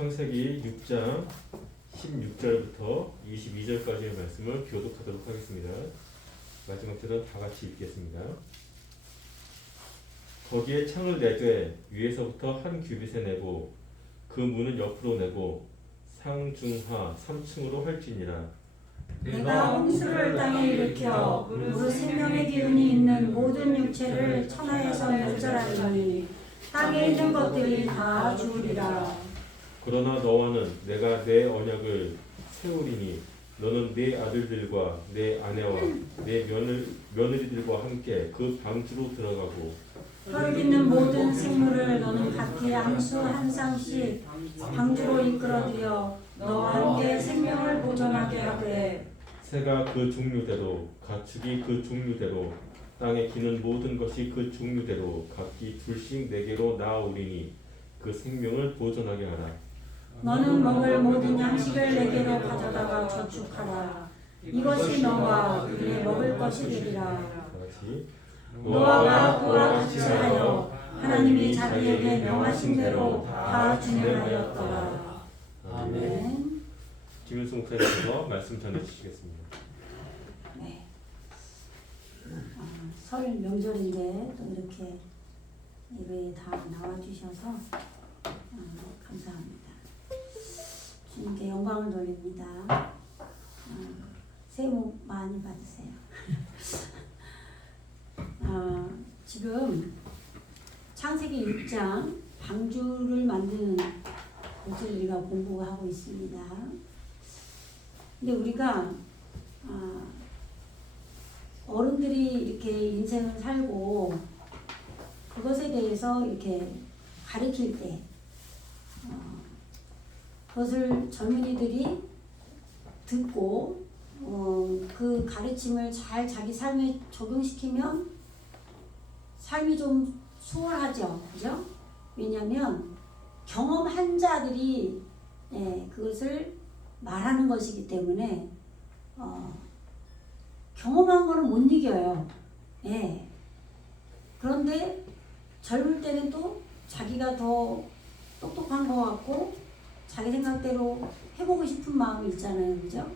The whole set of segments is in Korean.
창세기 6장 16절부터 22절까지의 말씀을 교독하도록 하겠습니다. 마지막 절은 다 같이 읽겠습니다. 거기에 창을 내되 위에서부터 한 규빗에 내고 그 문은 옆으로 내고 상중하 3층으로 할지니라. 내가 홍수를 땅에 일으켜 무릇 생명의 기운이 있는 모든 육체를 천하에서 멸절하리니 땅에 있는 것들이 다 죽으리라. 그러나 너와는 내가 내 언약을 세우리니 너는 네 아들들과 내 아내와 내 며느리들과 함께 그 방주로 들어가고 흙 있는 모든 생물을 너는 각기 암수 한 쌍씩 방주로 이끌어들여 너와 함께 생명을 보존하게 하되 새가 그 종류대로 가축이 그 종류대로 땅에 기는 모든 것이 그 종류대로 각기 둘씩 내게로 나아오리니 그 생명을 보존하게 하라. 너는 먹을 모든 양식을 내게로 가져다가 저축하라. 이것이 너와 그의 먹을 것이 되리라. 노아가 그와 같이 하여 하나님이 자기에게 명하신 대로 다 진행하였더라. 아멘. 김윤수 목사님께서 말씀 전해주시겠습니다. 네. 설 명절인데 또 이렇게 예배에 다 나와주셔서 감사합니다. 주님께 영광을 돌립니다. 새해 복 많이 받으세요. 지금 창세기 6장 방주를 만드는 것을 우리가 공부하고 있습니다. 근데 우리가 어른들이 이렇게 인생을 살고 그것에 대해서 이렇게 가르칠 때 그것을 젊은이들이 듣고 그 가르침을 잘 자기 삶에 적용시키면 삶이 좀 수월하죠. 그죠? 왜냐하면 경험한 자들이 그것을 말하는 것이기 때문에 경험한 거는 못 이겨요. 그런데 젊을 때는 또 자기가 더 똑똑한 것 같고 자기 생각대로 해보고 싶은 마음이 있잖아요. 그죠?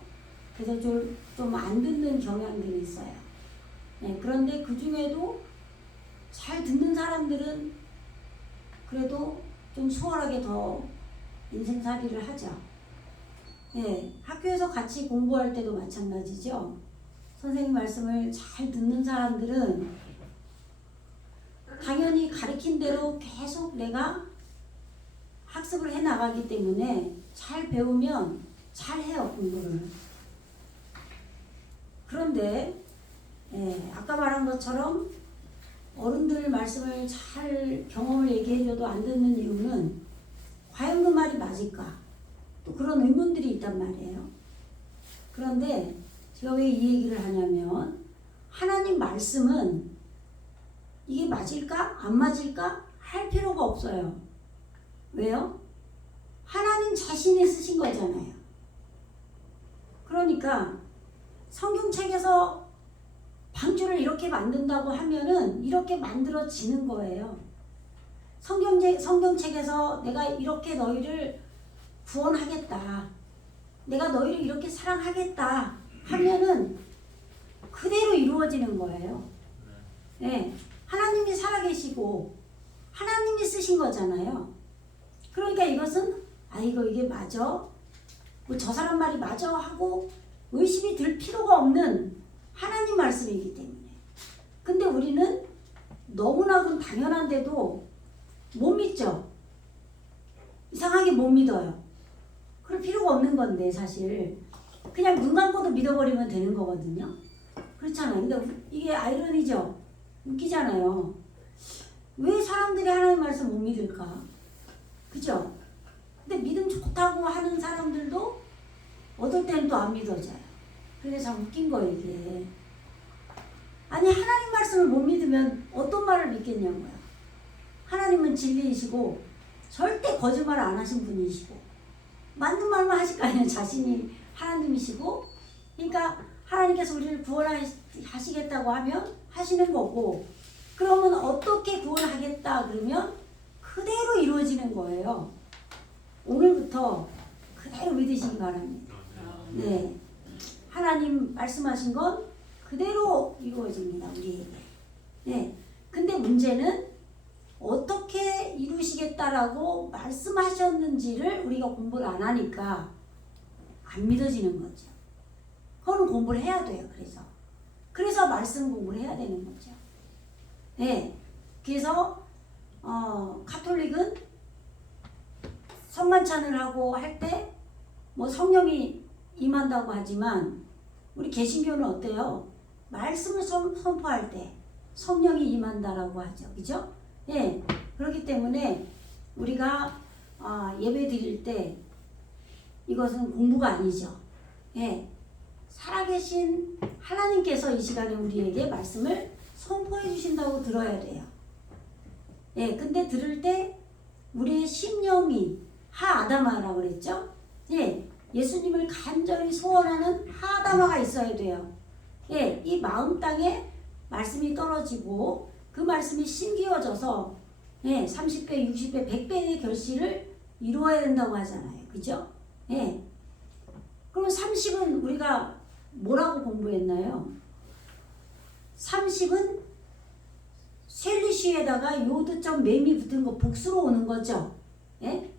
그래서 좀 안 듣는 경향들이 있어요. 그런데 그 중에도 잘 듣는 사람들은 그래도 좀 수월하게 더 인생살이를 하죠. 학교에서 같이 공부할 때도 마찬가지죠. 선생님 말씀을 잘 듣는 사람들은 당연히 가르친 대로 계속 내가 학습을 해 나가기 때문에 잘 배우면 잘 해요, 공부를. 그런데 아까 말한 것처럼 어른들 말씀을 잘 경험을 얘기해줘도 안 듣는 이유는 과연 그 말이 맞을까? 또 그런 의문들이 있단 말이에요. 그런데 제가 왜 이 얘기를 하냐면 하나님 말씀은 이게 맞을까? 안 맞을까? 할 필요가 없어요. 왜요? 하나님 자신이 쓰신 거잖아요. 그러니까 성경책에서 방주를 이렇게 만든다고 하면은 이렇게 만들어지는 거예요. 성경책에서 내가 이렇게 너희를 구원하겠다. 내가 너희를 이렇게 사랑하겠다 하면은 그대로 이루어지는 거예요. 하나님이 살아계시고 하나님이 쓰신 거잖아요. 그러니까 이것은 이게 맞아? 뭐 저 사람 말이 맞아? 하고 의심이 들 필요가 없는 하나님 말씀이기 때문에. 근데 우리는 너무나도 당연한데도 못 믿죠? 이상하게 못 믿어요. 그럴 필요가 없는 건데 사실 그냥 눈 감고도 믿어버리면 되는 거거든요. 그렇잖아요. 근데 이게 아이러니죠? 웃기잖아요. 왜 사람들이 하나님 말씀 못 믿을까? 그죠? 근데 믿음 좋다고 하는 사람들도 어떨 때는 또 안 믿어져요. 그래서 참 웃긴 거예요, 이게. 아니, 하나님 말씀을 못 믿으면 어떤 말을 믿겠냐고요. 하나님은 진리이시고 절대 거짓말 안 하신 분이시고 맞는 말만 하실 거 아니에요. 자신이 하나님이시고. 그러니까 하나님께서 우리를 구원하시겠다고 하면 하시는 거고, 그러면 어떻게 구원하겠다 그러면 그대로 이루어지는 거예요. 오늘부터 그대로 믿으시기 바랍니다. 네. 하나님 말씀하신 건 그대로 이루어집니다. 우리에게. 네. 근데 문제는 어떻게 이루시겠다라고 말씀하셨는지를 우리가 공부를 안 하니까 안 믿어지는 거죠. 그거는 공부를 해야 돼요. 그래서 말씀 공부를 해야 되는 거죠. 네. 그래서 가톨릭은 성만찬을 하고 할 때 뭐 성령이 임한다고 하지만 우리 개신교는 어때요? 말씀을 선포할 때 성령이 임한다라고 하죠. 그죠? 예. 그렇기 때문에 우리가 예배 드릴 때 이것은 공부가 아니죠. 예. 살아계신 하나님께서 이 시간에 우리에게 말씀을 선포해 주신다고 들어야 돼요. 예. 근데 들을 때 우리의 심령이 하아다마라고 그랬죠? 예. 예수님을 간절히 소원하는 하아다마가 있어야 돼요. 예. 이 마음 땅에 말씀이 떨어지고 그 말씀이 심기어져서 예, 30배, 60배, 100배의 결실을 이루어야 된다고 하잖아요. 그죠? 예. 그럼 30은 우리가 뭐라고 공부했나요? 30은 셀리쉬에다가 요드점 맴이 붙은 거 복수로 오는 거죠. 예?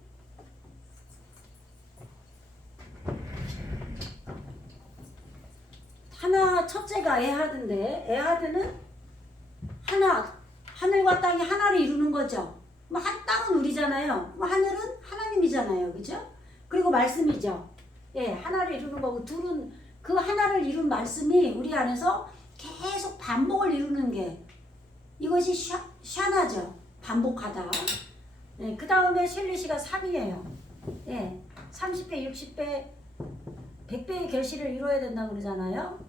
하나 첫째가 에하드인데 에하드는 하늘과 땅이 하나를 이루는 거죠. 뭐 땅은 우리잖아요. 뭐 하늘은 하나님이잖아요. 그죠? 그리고 말씀이죠. 예, 하나를 이루는 거고 둘은 그 하나를 이룬 말씀이 우리 안에서 계속 반복을 이루는 게 이것이 샤나죠. 반복하다. 예, 그 다음에 셀리시가 3이에요. 예, 30배, 60배, 100배의 결실을 이루어야 된다고 그러잖아요.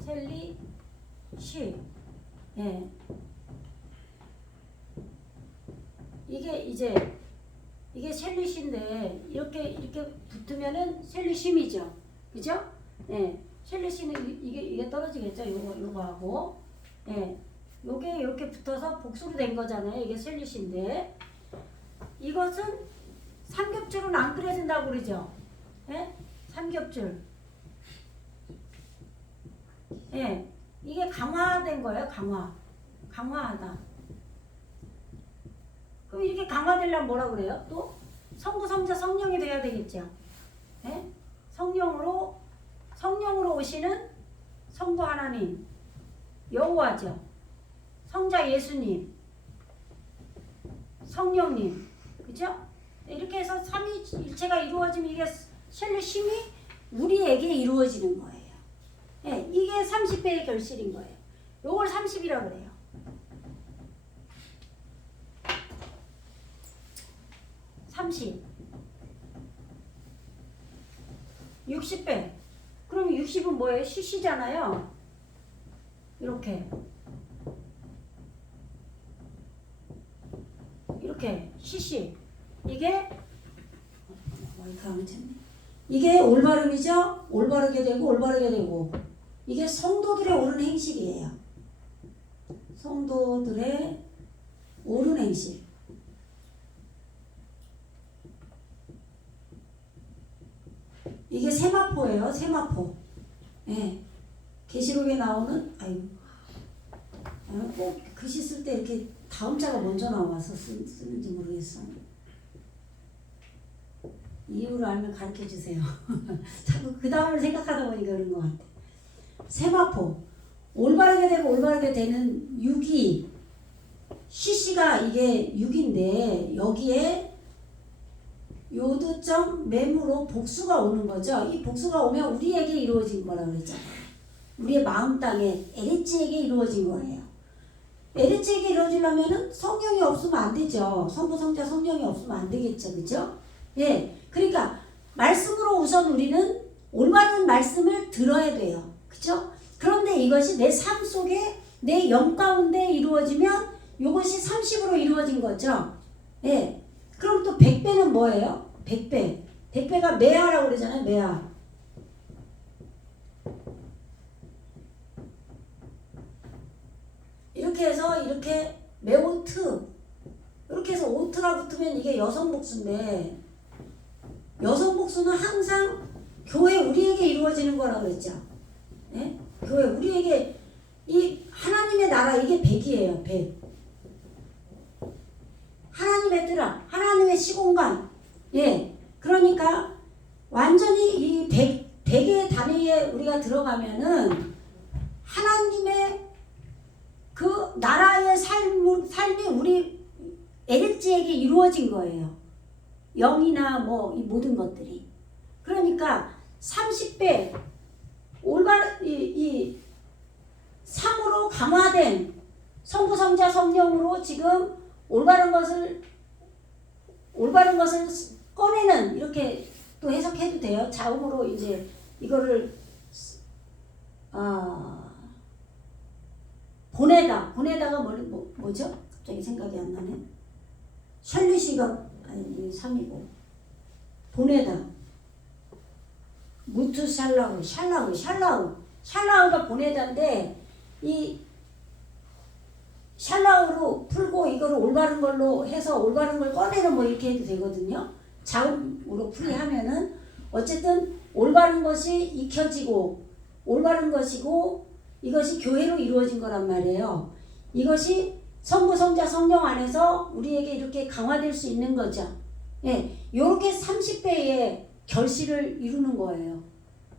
셀리시. 예. 이게 셀리시인데 이렇게 붙으면은 셀리심이죠. 그죠? 예. 셀리시는 이게 떨어지겠죠. 요거하고. 예. 요게 이렇게 붙어서 복수로 된 거잖아요. 이게 셀리시인데 이것은 삼겹줄은 안 끓여진다고 그러죠. 예? 삼겹줄. 예. 이게 강화된 거예요. 강화하다. 그럼 이렇게 강화되려면 뭐라 그래요? 또 성부, 성자, 성령이 돼야 되겠죠. 예? 성령으로 오시는 성부 하나님, 여호와죠. 성자 예수님, 성령님, 그죠? 이렇게 해서 삼위일체가 이루어지면 이게 셀리심이 우리에게 이루어지는 거예요. 예, 이게 30배의 결실인 거예요. 요걸 30이라고 그래요. 30. 60배. 그럼 60은 뭐예요? 시시잖아요. 이렇게 시시. 이게 올바름이죠? 올바르게 되고 이게 성도들의 옳은 행실이에요. 성도들의 옳은 행실. 이게 세마포예요. 세마포. 예. 계시록에 나오는 꼭 글씨 쓸 때 이렇게 다음자가 먼저 나와서 쓰는지 모르겠어. 이유를 알면 가르쳐 주세요. 자꾸 그 다음을 생각하다 보니까 그런 것 같아. 세마포. 올바르게 되는 6이 시시가 이게 6인데 여기에 요드점 매무로 복수가 오는 거죠. 이 복수가 오면 우리에게 이루어진 거라고 그랬잖아요. 우리의 마음 땅에 에레치에게 이루어진 거예요. 에레치에게 이루어지려면은 성령이 없으면 안 되죠. 성부, 성자, 성령이 없으면 안 되겠죠. 그죠? 예. 그러니까 말씀으로 우선 우리는 올바른 말씀을 들어야 돼요. 그죠? 그런데 이것이 내 삶 속에 내 영 가운데 이루어지면 이것이 30으로 이루어진 거죠. 예. 그럼 또 100배는 뭐예요? 100배. 100배가 메아라고 그러잖아요. 메아. 이렇게 해서 이렇게 메오트. 이렇게 해서 오트가 붙으면 이게 여성 복수인데 여성 복수는 항상 교회 우리에게 이루어지는 거라고 그랬죠. 예? 교회 우리에게 이 하나님의 나라 이게 백이에요. 백. 하나님의 뜰아, 하나님의 시공간. 예. 그러니까 완전히 이 백의 단위에 우리가 들어가면은 하나님의 그 나라의 삶이 우리 에릭지에게 이루어진 거예요. 영이나 뭐 이 모든 것들이. 그러니까 30배 올바른 이 상으로 강화된 성부 성자 성령으로 지금 올바른 것을 꺼내는 이렇게 또 해석해도 돼요. 자음으로 이제 이거를 보내다가 뭐죠? 갑자기 생각이 안 나네. 샬루시가 아니 3이고 보내다 무트 샬라우가 보내다인데 이 샬라우로 풀고 이거를 올바른 걸로 해서 올바른 걸 꺼내는 뭐 이렇게 해도 되거든요. 자음으로 풀이하면은 어쨌든 올바른 것이 익혀지고 올바른 것이고 이것이 교회로 이루어진 거란 말이에요. 이것이 성부 성자 성령 안에서 우리에게 이렇게 강화될 수 있는 거죠. 예, 요렇게 30배의 결실을 이루는 거예요.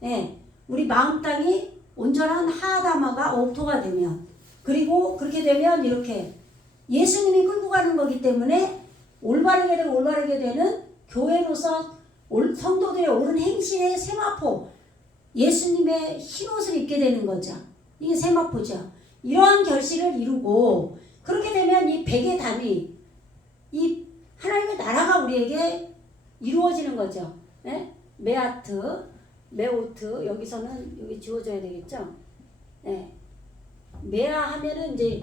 예, 우리 마음 땅이 온전한 하아다마가 옥토가 되면 그리고 그렇게 되면 이렇게 예수님이 끌고 가는 거기 때문에 올바르게 되는 교회로서 성도들의 옳은 행실의 세마포 예수님의 흰옷을 입게 되는 거죠. 이게 세마포죠. 이러한 결실을 이루고 그렇게 되면 이 백의 단위 이 하나님의 나라가 우리에게 이루어지는 거죠. 네? 메오트 여기서는 여기 지워져야 되겠죠. 네. 메아 하면은 이제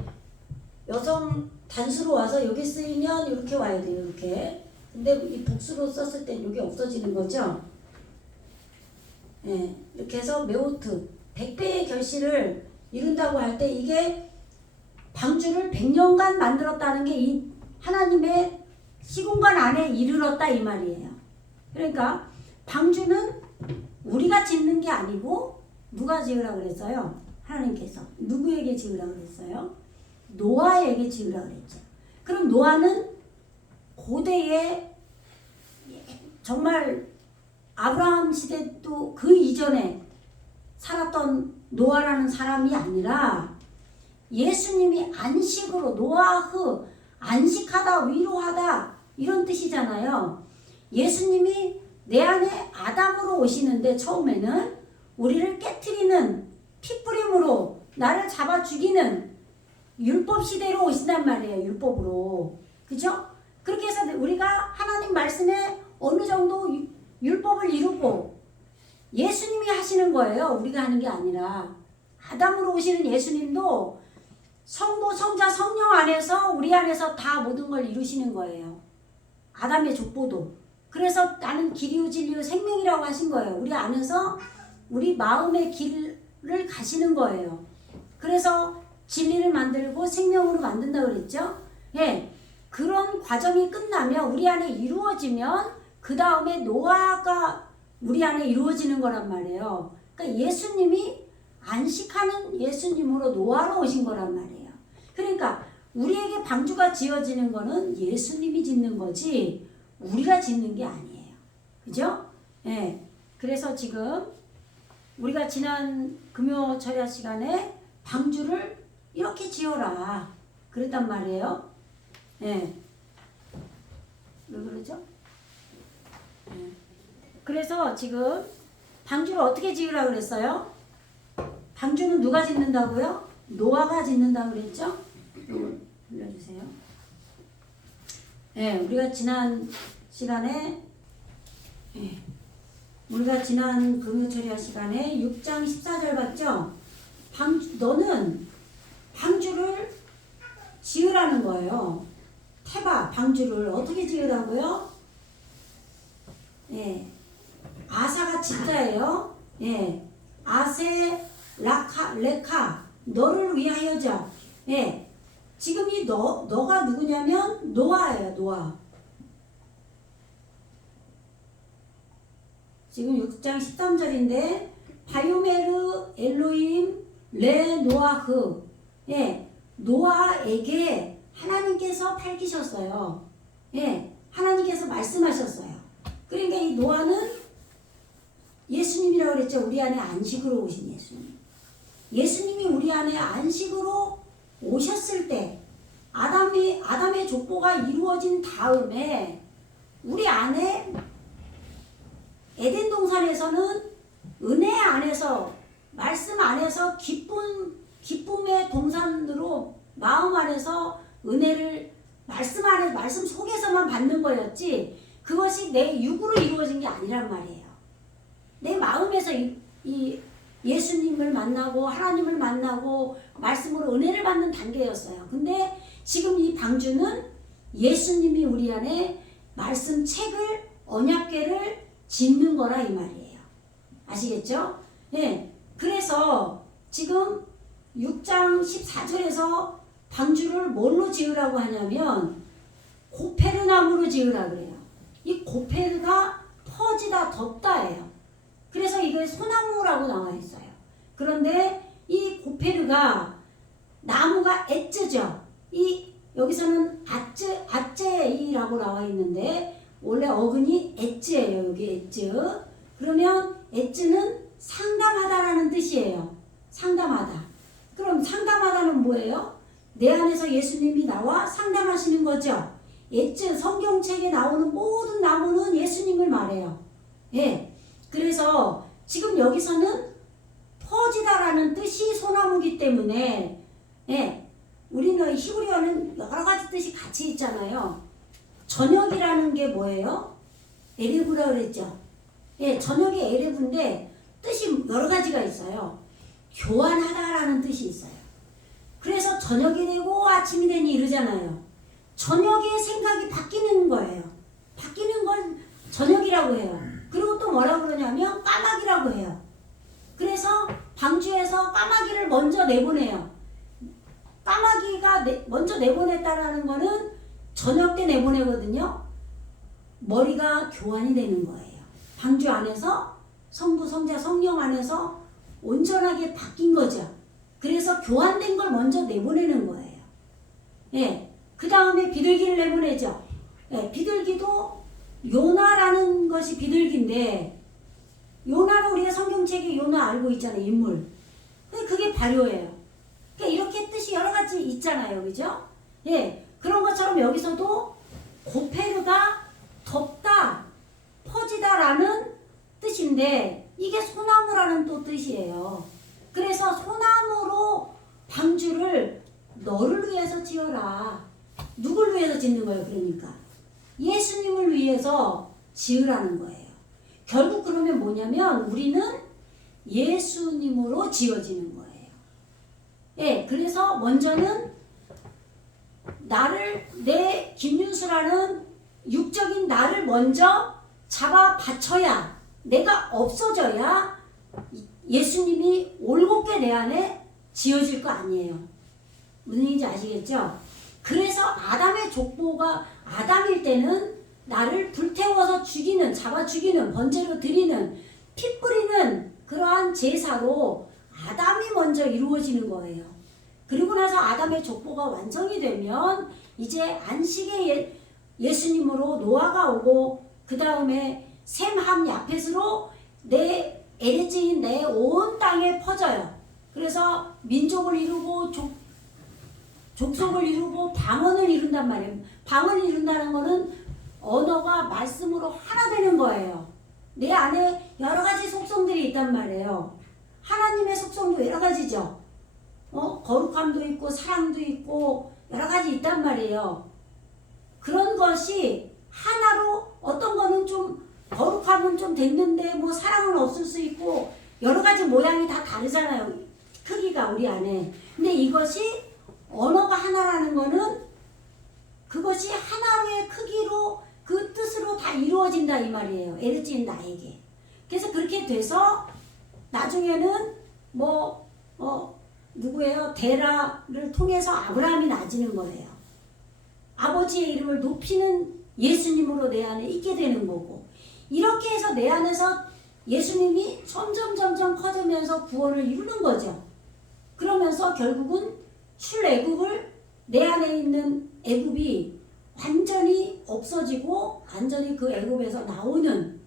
여성 단수로 와서 여기 쓰이면 이렇게 와야 돼요. 이렇게. 근데 이 복수로 썼을 땐 이게 없어지는 거죠. 네. 이렇게 해서 메오트 100배의 결실을 이룬다고 할 때 이게 방주를 100년간 만들었다는 게 이 하나님의 시공간 안에 이르렀다 이 말이에요. 그러니까 방주는 우리가 짓는 게 아니고 누가 지으라고 그랬어요? 하나님께서. 누구에게 지으라고 그랬어요? 노아에게 지으라고 그랬죠. 그럼 노아는 고대에 정말 아브라함 시대도 그 이전에 살았던 노아라는 사람이 아니라 예수님이 안식으로 노아흐 안식하다 위로하다 이런 뜻이잖아요. 예수님이 내 안에 아담으로 오시는데 처음에는 우리를 깨트리는 핏부림으로 나를 잡아 죽이는 율법 시대로 오신단 말이에요. 율법으로. 그죠? 그렇게 해서 우리가 하나님 말씀에 어느 정도 율법을 이루고 예수님이 하시는 거예요. 우리가 하는 게 아니라. 아담으로 오시는 예수님도 성부, 성자, 성령 안에서 우리 안에서 다 모든 걸 이루시는 거예요. 아담의 족보도. 그래서 나는 길이요 진리요 생명이라고 하신 거예요. 우리 안에서 우리 마음의 길을 가시는 거예요. 그래서 진리를 만들고 생명으로 만든다고 그랬죠. 예, 그런 과정이 끝나면 우리 안에 이루어지면 그 다음에 노아가 우리 안에 이루어지는 거란 말이에요. 그러니까 예수님이 안식하는 예수님으로 노아로 오신 거란 말이에요. 그러니까 우리에게 방주가 지어지는 거는 예수님이 짓는 거지 우리가 짓는 게 아니에요. 그죠? 예. 그래서 지금 우리가 지난 금요 철야 시간에 방주를 이렇게 지어라 그랬단 말이에요. 예. 왜 그러죠? 예. 그래서 지금 방주를 어떻게 지으라고 그랬어요? 방주는 누가 짓는다고요? 노아가 짓는다고 그랬죠? 이걸 불러주세요. 예, 우리가 지난 시간에 우리가 지난 금요철야 시간에 6장 14절 봤죠? 너는 방주를 지으라는 거예요. 태바 방주를 어떻게 지으라고요? 예, 아사가 진자예요. 예, 아세 레카 너를 위하여자. 예, 지금 이 너가 누구냐면 노아예요. 노아. 지금 6장 13절인데 바요메르 엘로임 레 노아흐. 예, 노아에게 하나님께서 밝히셨어요. 예, 하나님께서 말씀하셨어요. 그러니까 이 노아는 예수님이라고 그랬죠. 우리 안에 안식으로 오신 예수님. 예수님이 우리 안에 안식으로 오셨을 때 아담의 족보가 이루어진 다음에 우리 안에 에덴 동산에서는 은혜 안에서 말씀 안에서 기쁨의 동산으로 마음 안에서 은혜를 말씀 속에서만 받는 거였지 그것이 내 육으로 이루어진 게 아니란 말이에요. 내 마음에서 이 예수님을 만나고 하나님을 만나고 말씀으로 은혜를 받는 단계였어요. 근데 지금 이 방주는 예수님이 우리 안에 말씀 책을 언약궤를 짓는 거라 이 말이에요. 아시겠죠? 예. 그래서 지금 6장 14절에서 방주를 뭘로 지으라고 하냐면 고페르 나무로 지으라 그래요. 이 고페르가 퍼지다 덥다예요. 그래서 이게 소나무라고 나와 있어요. 그런데 이 고페르가 나무가 엣즈죠. 여기서는 아째이라고 나와 있는데 원래 어근이 엣즈예요. 여기 엣즈. 그러면 엣즈는 상담하다라는 뜻이에요. 상담하다. 그럼 상담하다는 뭐예요? 내 안에서 예수님이 나와 상담하시는 거죠. 엣즈 성경책에 나오는 모든 나무는 예수님을 말해요. 예. 그래서 지금 여기서는 퍼지다라는 뜻이 소나무기 때문에 예. 우리는 히브리어는 여러 가지 뜻이 같이 있잖아요. 저녁이라는 게 뭐예요? 에레브라 그랬죠. 예, 저녁이 에레브인데 뜻이 여러 가지가 있어요. 교환하다라는 뜻이 있어요. 그래서 저녁이 되고 아침이 되니 이러잖아요. 저녁에 생각이 바뀌는 거예요. 바뀌는 걸 저녁이라고 해요. 그리고 또 뭐라고 그러냐면 까마귀라고 해요. 그래서 방주에서 까마귀를 먼저 내보내요. 까마귀가 먼저 내보냈다라는 거는 저녁 때 내보내거든요. 머리가 교환이 되는 거예요. 방주 안에서 성부, 성자, 성령 안에서 온전하게 바뀐 거죠. 그래서 교환된 걸 먼저 내보내는 거예요. 예. 그 다음에 비둘기를 내보내죠. 예. 비둘기도 요나라는 것이 비둘기인데 요나는 우리가 성경책에 요나 알고 있잖아요. 인물. 그게 발효예요. 그러니까 이렇게 뜻이 여러 가지 있잖아요. 그죠? 예. 그런 것처럼 여기서도 고페르가 덥다, 퍼지다라는 뜻인데 이게 소나무라는 또 뜻이에요. 그래서 소나무로 방주를 너를 위해서 지어라. 누굴 위해서 짓는 거예요? 그러니까 예수님을 위해서 지으라는 거예요. 결국 그러면 뭐냐면 우리는 예수님으로 지어지는 거예요. 예, 그래서 먼저는 내 김윤수라는 육적인 나를 먼저 잡아 바쳐야 내가 없어져야 예수님이 올곧게 내 안에 지어질 거 아니에요. 무슨 얘기인지 아시겠죠? 그래서 아담의 족보가 아담일 때는 나를 불태워서 죽이는, 잡아 죽이는, 번제로 드리는, 피 뿌리는 그러한 제사로 아담이 먼저 이루어지는 거예요. 그리고 나서 아담의 족보가 완성이 되면 이제 안식의 예수님으로 노아가 오고 그 다음에 셈, 함, 야펫으로 내 에레즈인 내 온 땅에 퍼져요. 그래서 민족을 이루고 족속을 이루고 방언을 이룬단 말이에요. 방언을 이룬다는 거는 언어가 말씀으로 하나 되는 거예요. 내 안에 여러 가지 속성들이 있단 말이에요. 하나님의 속성도 여러 가지죠. 거룩함도 있고 사랑도 있고 여러 가지 있단 말이에요. 그런 것이 하나로 어떤 거는 좀 거룩함은 좀 됐는데 뭐 사랑은 없을 수 있고 여러 가지 모양이 다 다르잖아요. 크기가 우리 안에. 근데 이것이 언어가 하나라는 거는 그것이 하나의 크기로 그 뜻으로 다 이루어진다 이 말이에요. 에르지인 나에게. 그래서 그렇게 돼서 나중에는 누구예요? 데라를 통해서 아브라함이 나지는 거예요. 아버지의 이름을 높이는 예수님으로 내 안에 있게 되는 거고 이렇게 해서 내 안에서 예수님이 점점 커지면서 구원을 이루는 거죠. 그러면서 결국은 출애굽을 내 안에 있는 애굽이 완전히 없어지고 완전히 그 애굽에서 나오는,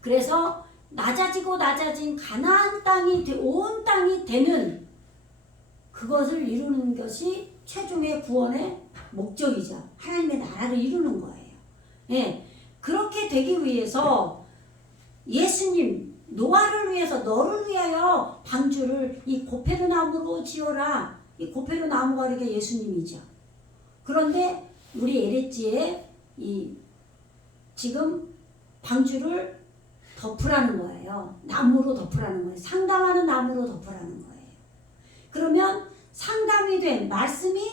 그래서 낮아지고 낮아진 가나안 땅이 온 땅이 되는 그것을 이루는 것이 최종의 구원의 목적이죠. 하나님의 나라를 이루는 거예요. 예, 그렇게 되기 위해서 예수님 노아를 위해서 너를 위하여 방주를 이 고페르 나무로 지어라. 이 고페르 나무가 이게 예수님이죠. 그런데 우리 에레지에 이 지금 방주를 덮으라는 거예요. 나무로 덮으라는 거예요. 상담하는 나무로 덮으라는 거예요. 그러면 상담이 된 말씀이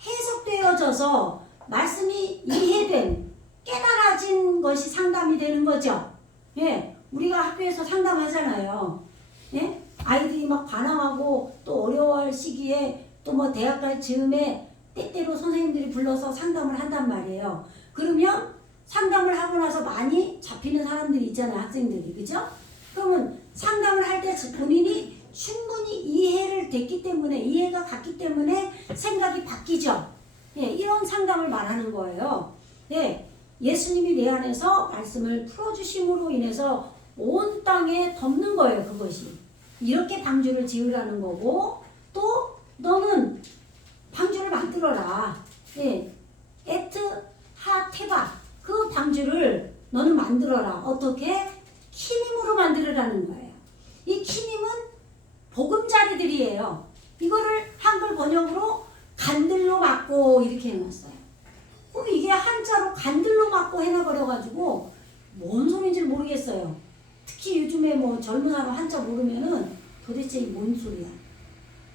해석되어져서 말씀이 이해된 깨달아진 것이 상담이 되는 거죠. 예, 우리가 학교에서 상담하잖아요. 예, 아이들이 막 반항하고 또 어려워할 시기에 또 뭐 대학 갈 즈음에 때때로 선생님들이 불러서 상담을 한단 말이에요. 그러면 상담을 하고 나서 많이 잡히는 사람들이 있잖아요. 학생들이. 그죠? 그러면 상담을 할 때 본인이 충분히 이해가 갔기 때문에 생각이 바뀌죠. 예, 이런 상담을 말하는 거예요. 예, 예수님이 내 안에서 말씀을 풀어주심으로 인해서 온 땅에 덮는 거예요. 그것이. 이렇게 방주를 지으라는 거고, 또 너는 방주를 만들어라. 예, 에트 하테바 그 방주를 너는 만들어라. 어떻게? 키님으로 만들으라는 거예요. 이 키님은 보금자리들이에요. 이거를 한글 번역으로 간들로 막고 이렇게 해놨어요. 그럼 이게 한자로 간들로 막고 해놔버려가지고 뭔 소리인지 모르겠어요. 특히 요즘에 뭐 젊은 사람 한자 모르면은 도대체 이게 뭔 소리야.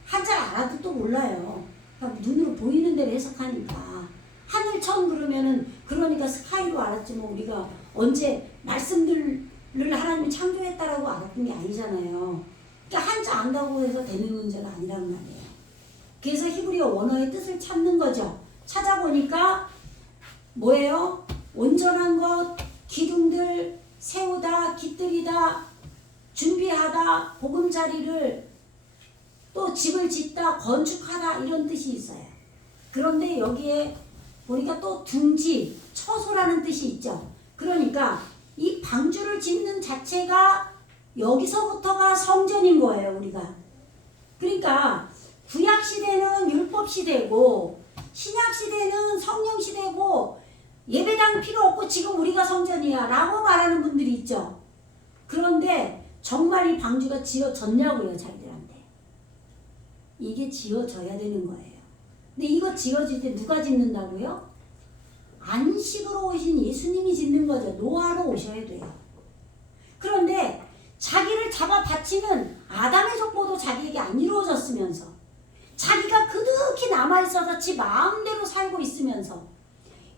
한자 알아도 또 몰라요. 그러니까 눈으로 보이는 대로 해석하니까. 하늘 처음 그러면은 그러니까 스카이로 알았지 뭐 우리가 언제 말씀들을 하나님이 창조했다라고 알았던 게 아니잖아요. 그러니까 한자 안다고 해서 되는 문제가 아니란 말이에요. 그래서 히브리어 원어의 뜻을 찾는 거죠. 찾아보니까 뭐예요? 온전한 것, 기둥들 세우다, 깃들이다, 준비하다, 보금자리를 또 집을 짓다, 건축하다 이런 뜻이 있어요. 그런데 여기에 보니까 또 둥지, 처소라는 뜻이 있죠. 그러니까 이 방주를 짓는 자체가 여기서부터가 성전인 거예요, 우리가. 그러니까 구약 시대는 율법 시대고 신약 시대는 성령 시대고 예배당 필요 없고 지금 우리가 성전이야 라고 말하는 분들이 있죠. 그런데 정말 이 방주가 지어졌냐고요, 자기들한테. 이게 지어져야 되는 거예요. 근데 이거 지어질 때 누가 짓는다고요? 안식으로 오신 예수님이 짓는 거죠. 노아로 오셔야 돼요. 그런데 자기를 잡아 바치는 아담의 족보도 자기에게 안 이루어졌으면서 자기가 그득히 남아있어서 지 마음대로 살고 있으면서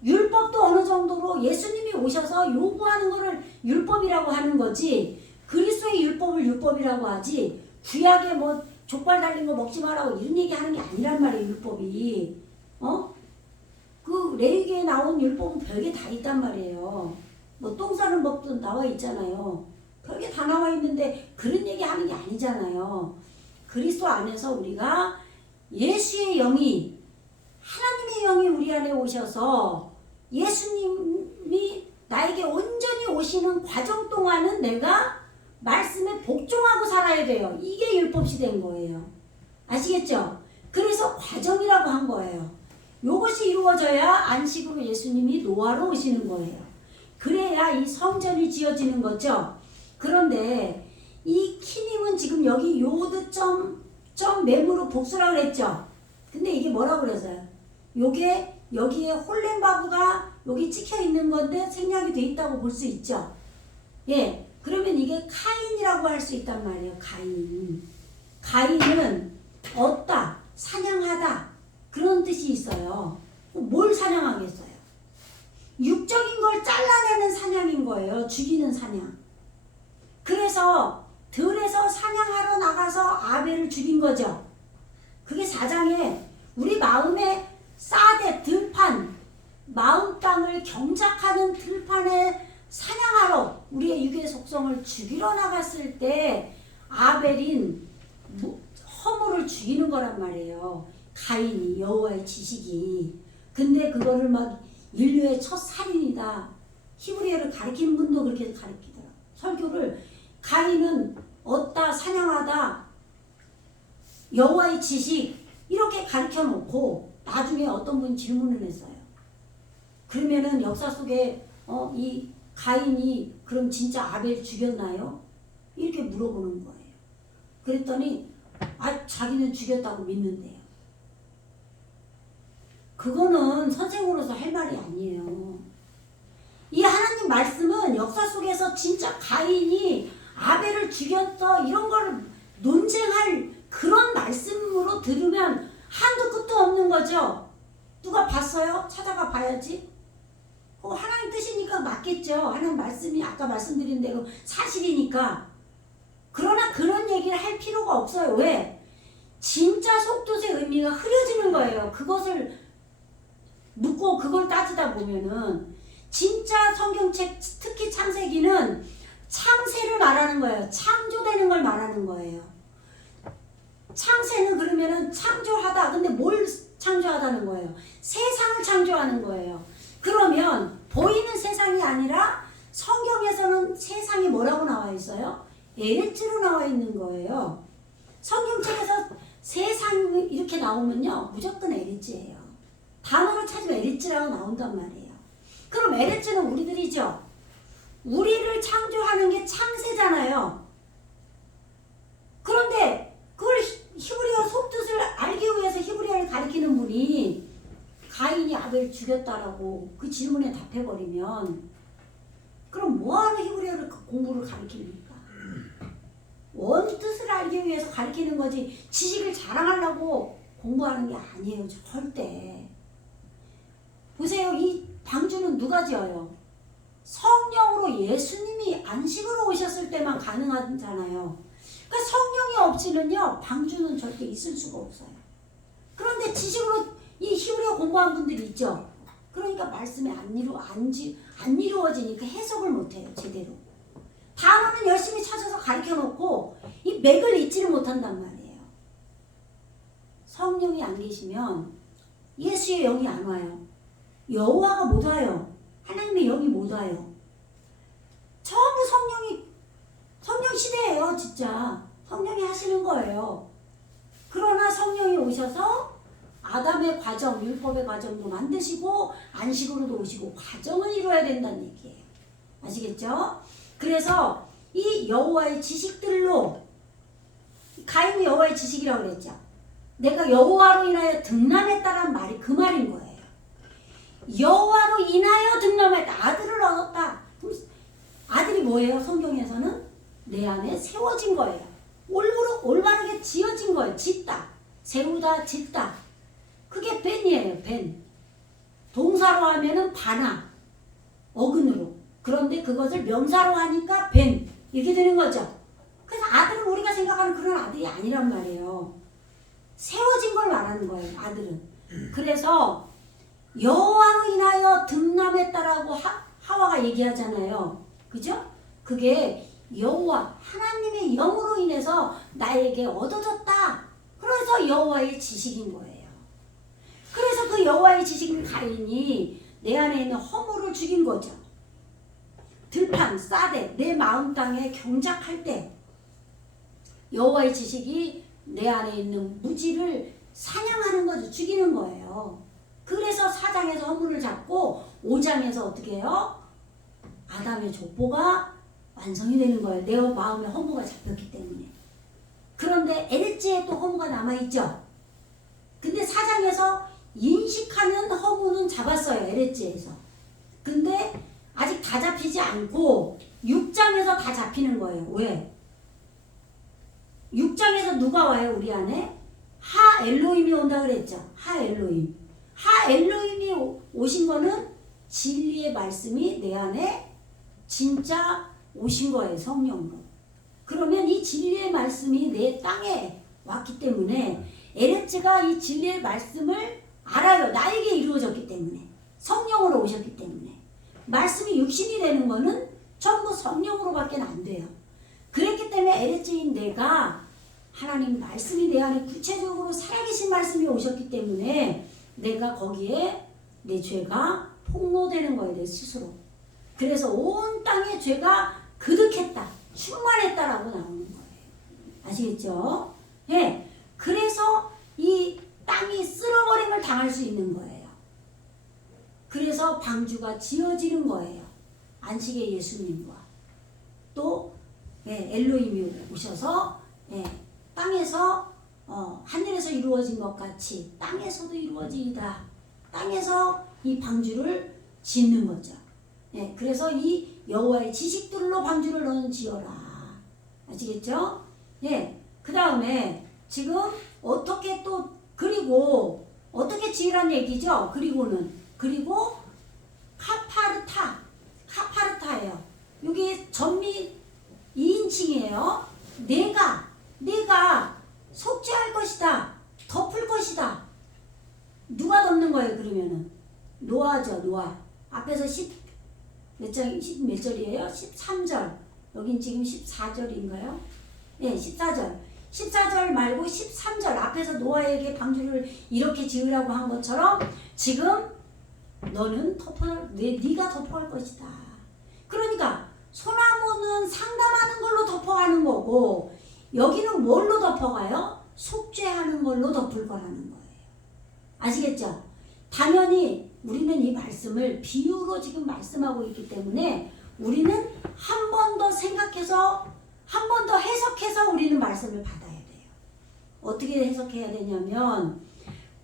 율법도 어느 정도로 예수님이 오셔서 요구하는 거를 율법이라고 하는 거지 그리스도의 율법을 율법이라고 하지 구약에 뭐 족발 달린 거 먹지 말라고 이런 얘기 하는 게 아니란 말이에요. 율법이. 그 레위기에 나온 율법은 별게 다 있단 말이에요. 뭐 똥 싸는 법도 나와 있잖아요. 별게 다 나와 있는데 그런 얘기 하는 게 아니잖아요. 그리스도 안에서 우리가 예수의 영이 하나님의 영이 우리 안에 오셔서 예수님이 나에게 온전히 오시는 과정 동안은 내가 말씀에 복종하고 살아야 돼요. 이게 율법 시대인 거예요. 아시겠죠? 그래서 과정이라고 한 거예요. 이것이 이루어져야 안식으로 예수님이 노아로 오시는 거예요. 그래야 이 성전이 지어지는 거죠. 그런데 이 키님은 지금 여기 요드 점 mem으로 복수라고 그랬죠. 근데 이게 뭐라고 그랬어요? 요게 여기에 홀렘바브가 여기 찍혀 있는 건데 생략이 돼 있다고 볼 수 있죠. 예, 그러면 이게 카인이라고 할 수 있단 말이에요. 카인. 카인은 얻다, 사냥하다 그런 뜻이 있어요. 뭘 사냥하겠어요? 육적인 걸 잘라내는 사냥인 거예요. 죽이는 사냥. 그래서 들에서 사냥하러 나가서 아벨을 죽인 거죠. 그게 4장에 우리 마음의 싸대, 들판, 마음 땅을 경작하는 들판에 사냥하러 우리의 육의 속성 백성을 죽이러 나갔을 때 아벨인 허물을 죽이는 거란 말이에요. 가인이 여호와의 지식이. 근데 그거를 막 인류의 첫 살인이다. 히브리어를 가르치는 분도 그렇게 가르치더라. 설교를 가인은 얻다 사냥하다 여호와의 지식 이렇게 가르쳐 놓고 나중에 어떤 분이 질문을 했어요. 그러면은 역사 속에 이 가인이 그럼 진짜 아벨 죽였나요? 이렇게 물어보는 거예요. 그랬더니 자기는 죽였다고 믿는데요. 그거는 선생으로서 할 말이 아니에요. 이 하나님 말씀은 역사 속에서 진짜 가인이 아벨을 죽였어 이런 걸 논쟁할 그런 말씀으로 들으면 한도 끝도 없는 거죠. 누가 봤어요? 찾아가 봐야지. 하나님 뜻이니까 맞겠죠. 하나님 말씀이 아까 말씀드린 대로 사실이니까. 그러나 그런 얘기를 할 필요가 없어요. 왜? 진짜 속뜻의 의미가 흐려지는 거예요. 그것을 묻고 그걸 따지다 보면은 진짜 성경책 특히 창세기는 창세를 말하는 거예요. 창조되는 걸 말하는 거예요. 창세는 그러면은 창조하다. 근데 뭘 창조하다는 거예요? 세상을 창조하는 거예요. 그러면 보이는 세상이 아니라 성경에서는 세상이 뭐라고 나와 있어요? 에레츠로 나와 있는 거예요. 성경책에서 세상이 이렇게 나오면요 무조건 에레츠예요. 단어를 찾으면 에레츠라고 나온단 말이에요. 그럼 에레츠는 우리들이죠. 우리를 창조하는 게 창세잖아요. 그런데 그걸 히브리어 속뜻을 알기 위해서 히브리어를 가리키는 분이 가인이 아벨 죽였다라고 그 질문에 답해버리면 그럼 뭐하러 히브리어를 공부를 가리킵니까? 원뜻을 알기 위해서 가리키는 거지 지식을 자랑하려고 공부하는 게 아니에요. 절대. 보세요. 이 방주는 누가 지어요? 성령으로 예수님이 안식으로 오셨을 때만 가능하잖아요. 그러니까 성령이 없이는요 방주는 절대 있을 수가 없어요. 그런데 지식으로 이 히브리어 공부한 분들이 있죠. 그러니까 말씀이 안 이루어지니까 해석을 못해요. 제대로. 단어는 열심히 찾아서 가르쳐놓고 이 맥을 잊지를 못한단 말이에요. 성령이 안 계시면 예수의 영이 안 와요. 여호와가 못 와요. 하나님의 영이 못 와요. 전부 성령 시대예요. 진짜 성령이 하시는 거예요. 그러나 성령이 오셔서 아담의 과정, 율법의 과정도 만드시고 안식으로도 오시고 과정을 이루어야 된다는 얘기예요. 아시겠죠? 그래서 이 여호와의 지식들로 가인이 여호와의 지식이라고 그랬죠. 내가 여호와로 인하여 등남했다라는 말이 그 말인 거예요. 여호와로 인하여 등남했다. 아들을 얻었다. 그럼 아들이 뭐예요? 성경에서는 내 안에 세워진 거예요. 올바르게 지어진 거예요. 짓다. 세우다, 짓다. 그게 벤이에요. 벤. 동사로 하면은 바나. 어근으로. 그런데 그것을 명사로 하니까 벤. 이렇게 되는 거죠. 그래서 아들은 우리가 생각하는 그런 아들이 아니란 말이에요. 세워진 걸 말하는 거예요. 아들은. 그래서 여호와로 인하여 등남했다라고 하와가 얘기하잖아요. 그죠? 그게 여호와 하나님의 영으로 인해서 나에게 얻어졌다. 그래서 여호와의 지식인 거예요. 그래서 그 여호와의 지식인 가인이 내 안에 있는 허물을 죽인 거죠. 들판, 싸대, 내 마음 땅에 경작할 때 여호와의 지식이 내 안에 있는 무지를 사냥하는 거죠. 죽이는 거예요. 그래서 4장에서 허물을 잡고 5장에서 어떻게 해요? 아담의 족보가 완성이 되는 거예요. 내 마음에 허무가 잡혔기 때문에. 그런데 에레츠에 또 허무가 남아있죠. 근데 4장에서 인식하는 허무는 잡았어요. 에레츠에서. 근데 아직 다 잡히지 않고 6장에서 다 잡히는 거예요. 왜? 6장에서 누가 와요? 우리 안에? 하 엘로힘이 온다 그랬죠. 하 엘로힘. 하 엘로힘이 오신 거는 진리의 말씀이 내 안에 진짜 오신 거예요. 성령으로. 그러면 이 진리의 말씀이 내 땅에 왔기 때문에 에레츠가 이 진리의 말씀을 알아요. 나에게 이루어졌기 때문에. 성령으로 오셨기 때문에. 말씀이 육신이 되는 거는 전부 성령으로밖에 안 돼요. 그렇기 때문에 에레츠인 내가 하나님 말씀이 내 안에 구체적으로 살아계신 말씀이 오셨기 때문에 내가 거기에 내 죄가 폭로되는 거예요. 내 스스로. 그래서 온 땅에 죄가 그득했다. 충만했다라고 나오는 거예요. 아시겠죠? 예. 그래서 이 땅이 쓸어버림을 당할 수 있는 거예요. 그래서 방주가 지어지는 거예요. 안식의 예수님과 또 엘로힘이 오셔서 땅에서 하늘에서 이루어진 것 같이 땅에서도 이루어지이다. 땅에서 이 방주를 짓는 거죠. 그래서 이 여호와의 지식들로 방주를 너는 지어라. 아시겠죠? 그 다음에 지금 어떻게 또 그리고 어떻게 지으란 얘기죠? 그리고 카파르타예요. 여기 전미 2인칭이에요. 내가 속죄할 것이다. 덮을 것이다. 누가 덮는 거예요? 그러면은 노아죠. 노아. 앞에서 10 몇 절이에요? 13절. 여긴 지금 14절인가요? 14절. 14절 말고 13절 앞에서 노아에게 방주를 이렇게 지으라고 한 것처럼 지금 너는 네가 덮어갈 것이다. 그러니까 소나무는 상담하는 걸로 덮어가는 거고 여기는 뭘로 덮어가요? 속죄하는 걸로 덮을 거라는 거예요. 아시겠죠? 당연히 우리는 이 말씀을 비유로 지금 말씀하고 있기 때문에 우리는 한 번 더 생각해서 한 번 더 해석해서 우리는 말씀을 받아야 돼요. 어떻게 해석해야 되냐면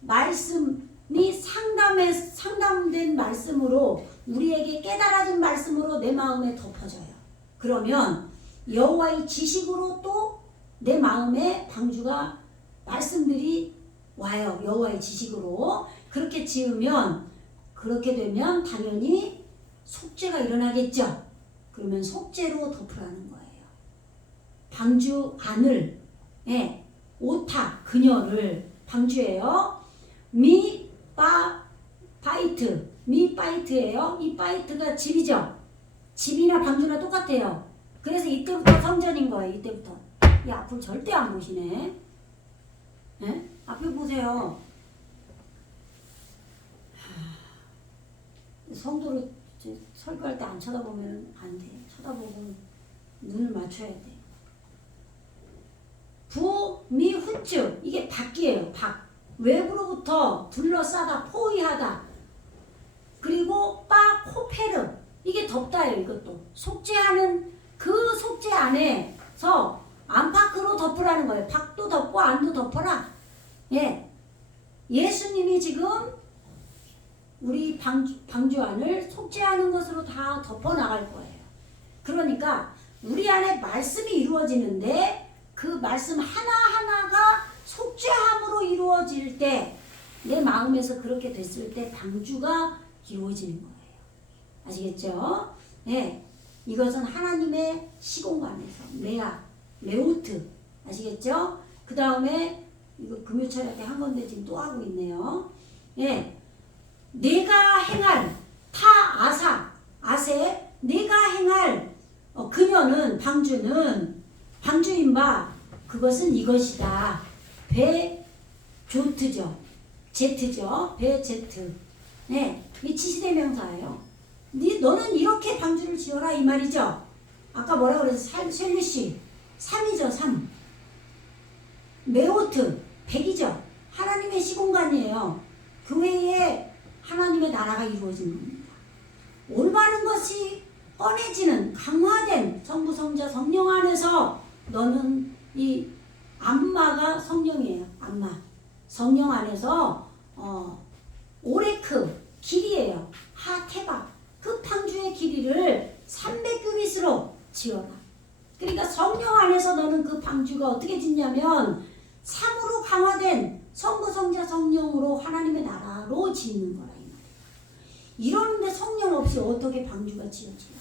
말씀이 상담된 말씀으로 우리에게 깨달아진 말씀으로 내 마음에 덮어져요. 그러면 여호와의 지식으로 또 내 마음에 방주가 말씀들이 와요. 여호와의 지식으로. 그렇게 지으면 그렇게 되면 당연히 속죄가 일어나겠죠. 그러면 속죄로 덮으라는 거예요. 방주 안을 오타 그녀를 방주예요. 미바이트예요. 이 바이트가 집이죠. 집이나 방주나 똑같아요. 그래서 이때부터 성전인 거예요. 이때부터. 이 앞을 절대 안 보시네. 앞에 보세요. 성도로 설교할 때 안 쳐다보면 안 돼. 쳐다보고 눈을 맞춰야 돼. 부미후츠 이게 밖이에요. 밖. 외부로부터 둘러싸다 포위하다. 그리고 코페르 이게 덮다예요. 이것도 속죄하는 그 속죄 안에서 안팎으로 덮으라는 거예요. 밖도 덮고 안도 덮어라. 예수님이 지금 우리 방주 안을 속죄하는 것으로 다 덮어 나갈 거예요. 그러니까 우리 안에 말씀이 이루어지는데 그 말씀 하나하나가 속죄함으로 이루어질 때 내 마음에서 그렇게 됐을 때 방주가 이루어지는 거예요. 아시겠죠? 이것은 하나님의 시공간에서 레오트 아시겠죠? 그 다음에 이거 금요철에 한 건데 지금 또 하고 있네요. 내가 행할 아세 내가 행할 그녀는 방주인 바 그것은 이것이다. 베조트죠. 제트죠. 베제트. 이 치시대명사예요. 너는 이렇게 방주를 지어라 이 말이죠. 아까 뭐라 그랬어? 셀루시 3이죠. 3. 메오트 100이죠. 하나님의 시공간이에요. 교회에 하나님의 나라가 이루어지는 겁니다. 올바른 것이 꺼내지는 강화된 성부 성자 성령 안에서 너는 이 암마가 성령이에요. 암마 성령 안에서 오레크 길이에요. 하테바 그 방주의 길이를 300규빗으로 지어라. 그러니까 성령 안에서 너는 그 방주가 어떻게 짓냐면 3으로 강화된 성부 성자 성령으로 하나님의 나라로 짓는 거라 이 말이에요. 이러는데 성령 없이 어떻게 방주가 지어지나.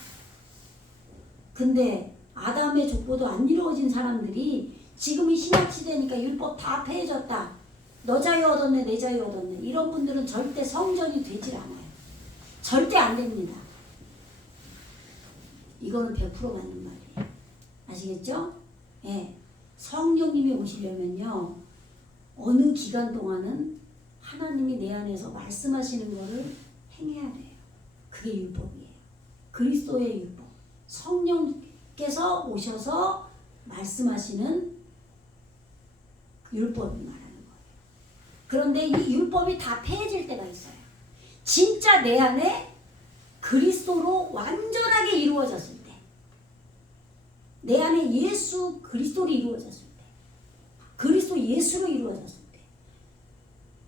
근데 아담의 족보도 안 이루어진 사람들이 지금이 신약시대니까 율법 다 폐해졌다. 너 자유 얻었네 내 자유 얻었네. 이런 분들은 절대 성전이 되질 않아요. 절대 안 됩니다. 이거는 100% 맞는 말이에요. 아시겠죠? 예. 성령님이 오시려면요. 어느 기간 동안은 하나님이 내 안에서 말씀하시는 거를 행해야 돼요. 그게 율법이에요. 그리스도의 율법. 성령께서 오셔서 말씀하시는 그 율법을 말하는 거예요. 그런데 이 율법이 다 폐해질 때가 있어요. 진짜 내 안에 그리스도로 완전하게 이루어졌을 때, 내 안에 예수 그리스도로 이루어졌을 때, 그리스도 예수로 이루어졌을 때.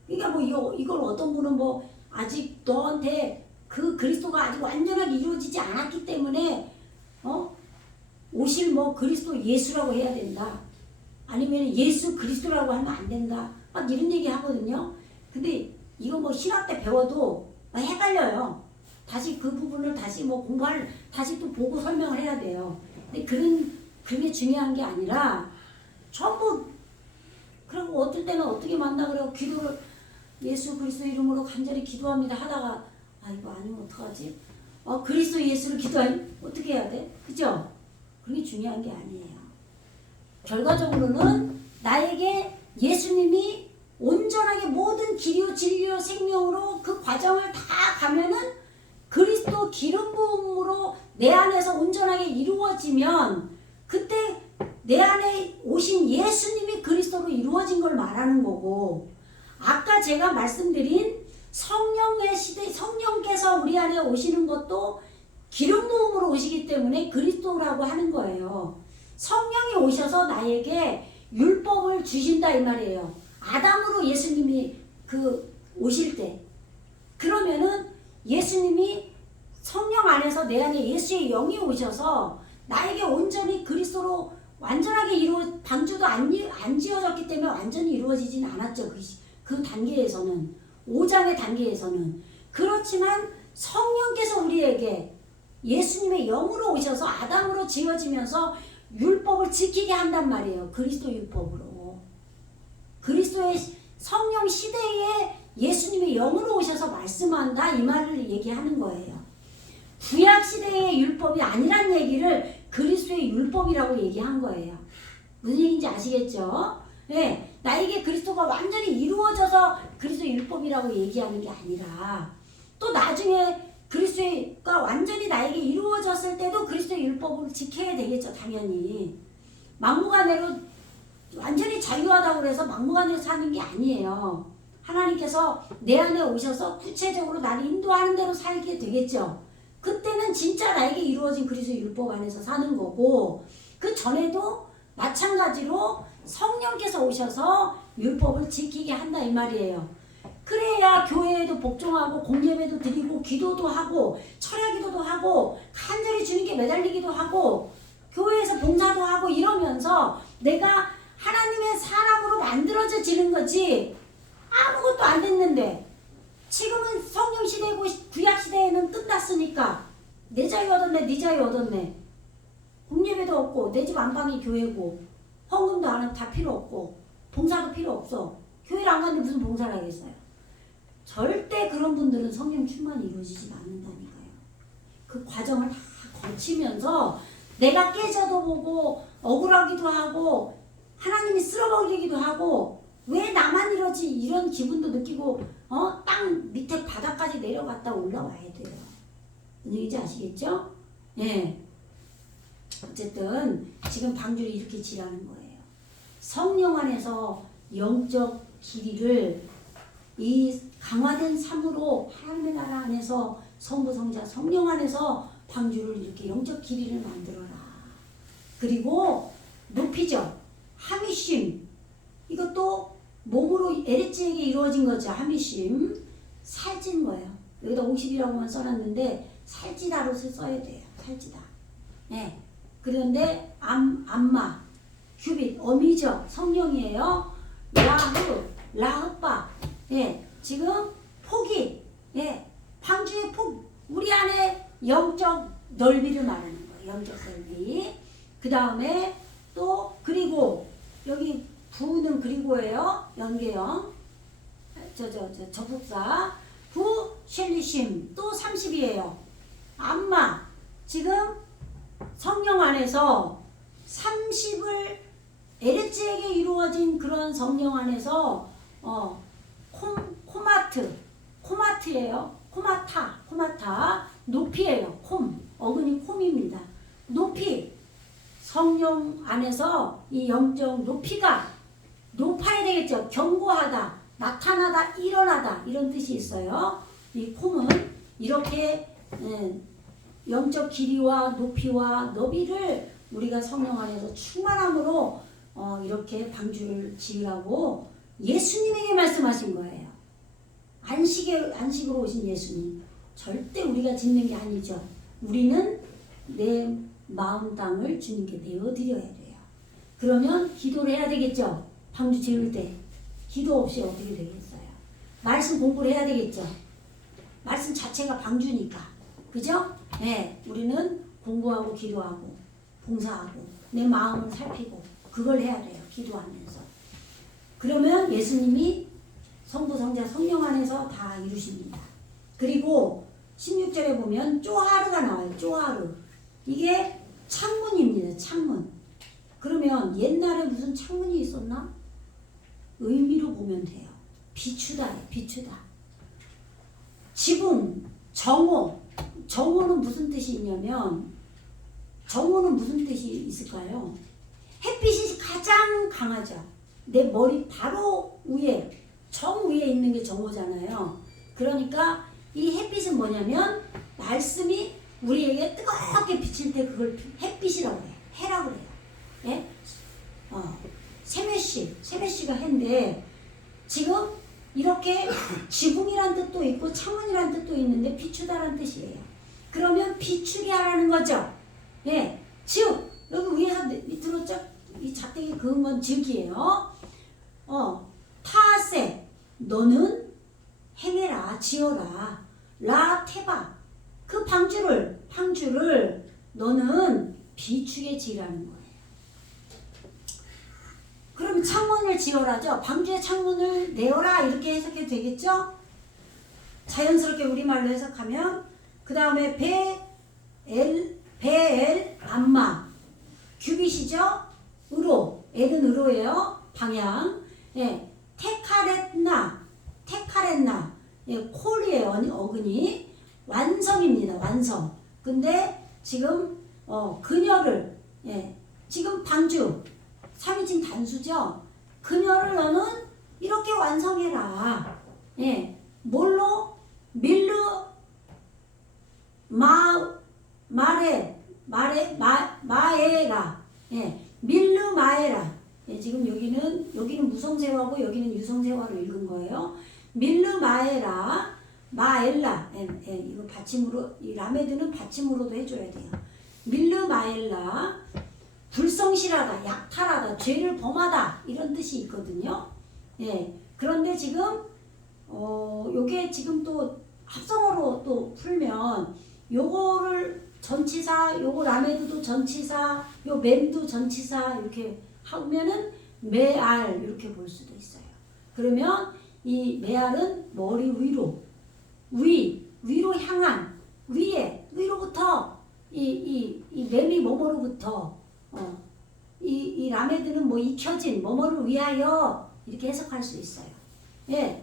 그러니까 뭐 이걸 어떤 분은 뭐 아직 너한테 그 그리스도가 아직 완전하게 이루어지지 않았기 때문에 오실 뭐 그리스도 예수라고 해야 된다. 아니면 예수 그리스도라고 하면 안 된다. 막 이런 얘기 하거든요. 근데 이거 뭐 신학 때 배워도 헷갈려요. 다시 그 부분을 다시 뭐 다시 또 보고 설명을 해야 돼요. 근데 그게 중요한 게 아니라 전부 그리고 어떨 때는 어떻게 만나 그래요. 기도를 예수 그리스도 이름으로 간절히 기도합니다 하다가 이거 아니면 어떡하지? 그리스도 예수를 어떻게 해야 돼? 그죠? 그게 중요한 게 아니에요. 결과적으로는 나에게 예수님이 온전하게 모든 길이요 진리요 생명으로 그 과정을 다 가면은 그리스도 기름 부음으로 내 안에서 온전하게 이루어지면 그때 내 안에 오신 예수님이 그리스도로 이루어진 걸 말하는 거고, 아까 제가 말씀드린 성령의 시대, 성령께서 우리 안에 오시는 것도 기름 부음으로 오시기 때문에 그리스도라고 하는 거예요. 성령이 오셔서 나에게 율법을 주신다 이 말이에요. 아담으로 예수님이 오실 때. 그러면은 예수님이 성령 안에서 내 안에 예수의 영이 오셔서 나에게 온전히 그리스도로 완전하게 방주도 안 지어졌기 때문에 완전히 이루어지진 않았죠. 그 단계에서는. 5장의 단계에서는. 그렇지만 성령께서 우리에게 예수님의 영으로 오셔서 아담으로 지어지면서 율법을 지키게 한단 말이에요. 그리스도 율법으로. 그리스도의 성령 시대에 예수님의 영으로 오셔서 말씀한다 이 말을 얘기하는 거예요. 구약 시대의 율법이 아니란 얘기를 그리스도의 율법이라고 얘기한 거예요. 무슨 얘기인지 아시겠죠? 네, 나에게 그리스도가 완전히 이루어져서 그리스도 율법이라고 얘기하는 게 아니라 또 나중에 그리스도가 완전히 나에게 이루어졌을 때도 그리스도의 율법을 지켜야 되겠죠. 당연히. 막무가내로 완전히 자유하다고 해서 막무가내로 사는 게 아니에요. 하나님께서 내 안에 오셔서 구체적으로 나를 인도하는 대로 살게 되겠죠. 그때는 진짜 나에게 이루어진 그리스도의 율법 안에서 사는 거고, 그 전에도 마찬가지로 성령께서 오셔서 율법을 지키게 한다 이 말이에요. 그래야 교회에도 복종하고 공예배도 드리고 기도도 하고 철야기도도 하고 간절히 주님께 매달리기도 하고 교회에서 봉사도 하고 이러면서 내가 하나님의 사람으로 만들어지는 거지 아무것도 안 됐는데, 지금은 성령 시대고 구약 시대에는 끝났으니까 내 자유 얻었네 네 자유 얻었네, 공예배도 없고 내 집 안방이 교회고 헌금도 안 하면 다 필요 없고 봉사도 필요 없어. 교회를 안 가는데 무슨 봉사를 하겠어요. 절대 그런 분들은 성령 충만이 이루어지지 않는다니까요. 그 과정을 다 거치면서 내가 깨져도 보고 억울하기도 하고 하나님이 쓸어버리기도 하고 왜 나만 이러지 이런 기분도 느끼고 땅 밑에 바닥까지 내려갔다 올라와야 돼요. 무슨 얘기인지 아시겠죠? 예. 어쨌든 지금 방주를 이렇게 지라는 거예요. 성령 안에서 영적 길이를 이 강화된 삶으로 하나님의 나라 안에서 성부 성자 성령 안에서 방주를 이렇게 영적 길이를 만들어라. 그리고 높이죠. 하미심. 이것도 몸으로 에레츠에게 이루어진 거죠. 하미심. 살찐 거예요. 여기다 50이라고만 써놨는데 살찌다로 써야 돼요. 살찌다. 네. 그런데 암마, 휴빗, 어미죠. 성령이에요. 라흐빠. 예, 지금 폭이, 예, 방주의 폭, 우리 안에 영적 넓이를 말하는 거예요. 영적 넓이. 그 다음에 또 그리고 여기 부는 그리고예요. 연계형. 접속사. 부 셸리심 또 30이에요. 암마 지금 안에서 30을 에르츠에게 이루어진 그런 성령 안에서 코마트예요. 코마타 높이예요. 어근이 콤입니다. 높이 성령 안에서 이 영적 높이가 높아야 되겠죠. 견고하다, 나타나다, 일어나다 이런 뜻이 있어요. 이 콤은 이렇게 영적 길이와 높이와 너비를 우리가 성령 안에서 충만함으로 이렇게 방주를 지으라고 예수님에게 말씀하신 거예요. 안식으로 오신 예수님. 절대 우리가 짓는 게 아니죠. 우리는 내 마음 땅을 주님께 내어드려야 돼요. 그러면 기도를 해야 되겠죠. 방주 지을 때. 기도 없이 어떻게 되겠어요. 말씀 공부를 해야 되겠죠. 말씀 자체가 방주니까. 그죠? 네, 우리는 공부하고 기도하고 봉사하고 내 마음을 살피고 그걸 해야 돼요. 기도하면서. 그러면 예수님이 성부, 성자, 성령 안에서 다 이루십니다. 그리고 16절에 보면 쪼하르가 나와요. 쪼하르. 이게 창문입니다. 창문. 그러면 옛날에 무슨 창문이 있었나? 의미로 보면 돼요. 비추다. 지붕, 정오는 무슨 뜻이 있냐면 정오는 무슨 뜻이 있을까요? 햇빛이 가장 강하죠. 내 머리 바로 위에 정 위에 있는 게 정오잖아요. 그러니까 이 햇빛은 뭐냐면 말씀이 우리에게 뜨겁게 비칠 때 그걸 햇빛이라고 해요. 해라고 해요. 예? 세메시가 해인데 지금 이렇게 지붕이란 뜻도 있고 창문이란 뜻도 있는데 비추다란 뜻이에요. 그러면 비추게 하라는 거죠. 예, 즉 여기 위에서 밑으로 이 작대기 그은 건 즉이에요. 타세 너는 행해라, 지어라. 라 테바 그 방주를 너는 비추게 지으라는 거예요. 그럼 창문을 지어라죠. 방주의 창문을 내어라 이렇게 해석해도 되겠죠? 자연스럽게 우리말로 해석하면 그 다음에 베엘 암마 규빗이죠. 으로 엘은 으로예요. 방향. 예, 테카렛나 예, 콜이에요. 어근이 완성입니다. 완성. 근데 지금 그녀를 지금 방주 3인칭 단수죠. 그녀를 너는 이렇게 완성해라. 예, 뭘로? 밀루 마에라. 예, 밀루 마에라. 예, 지금 여기는 무성세화고 여기는 유성세화로 읽은 거예요. 밀루 마에라, 마엘라. 이거 받침으로 이 라메드는 받침으로도 해줘야 돼요. 밀루 마엘라. 불성실하다, 약탈하다, 죄를 범하다 이런 뜻이 있거든요. 예, 그런데 지금 요게 지금 또 합성어로 또 풀면 요거를 전치사, 요거 라메드도 전치사, 요 맴도 전치사 이렇게 하면은 메알 이렇게 볼 수도 있어요. 그러면 이 메알은 머리 위로 향한 위로부터 이 맴이 뭐뭐로부터 이 라메드는 뭐 익혀진 뭐뭐를 위하여 이렇게 해석할 수 있어요. 예,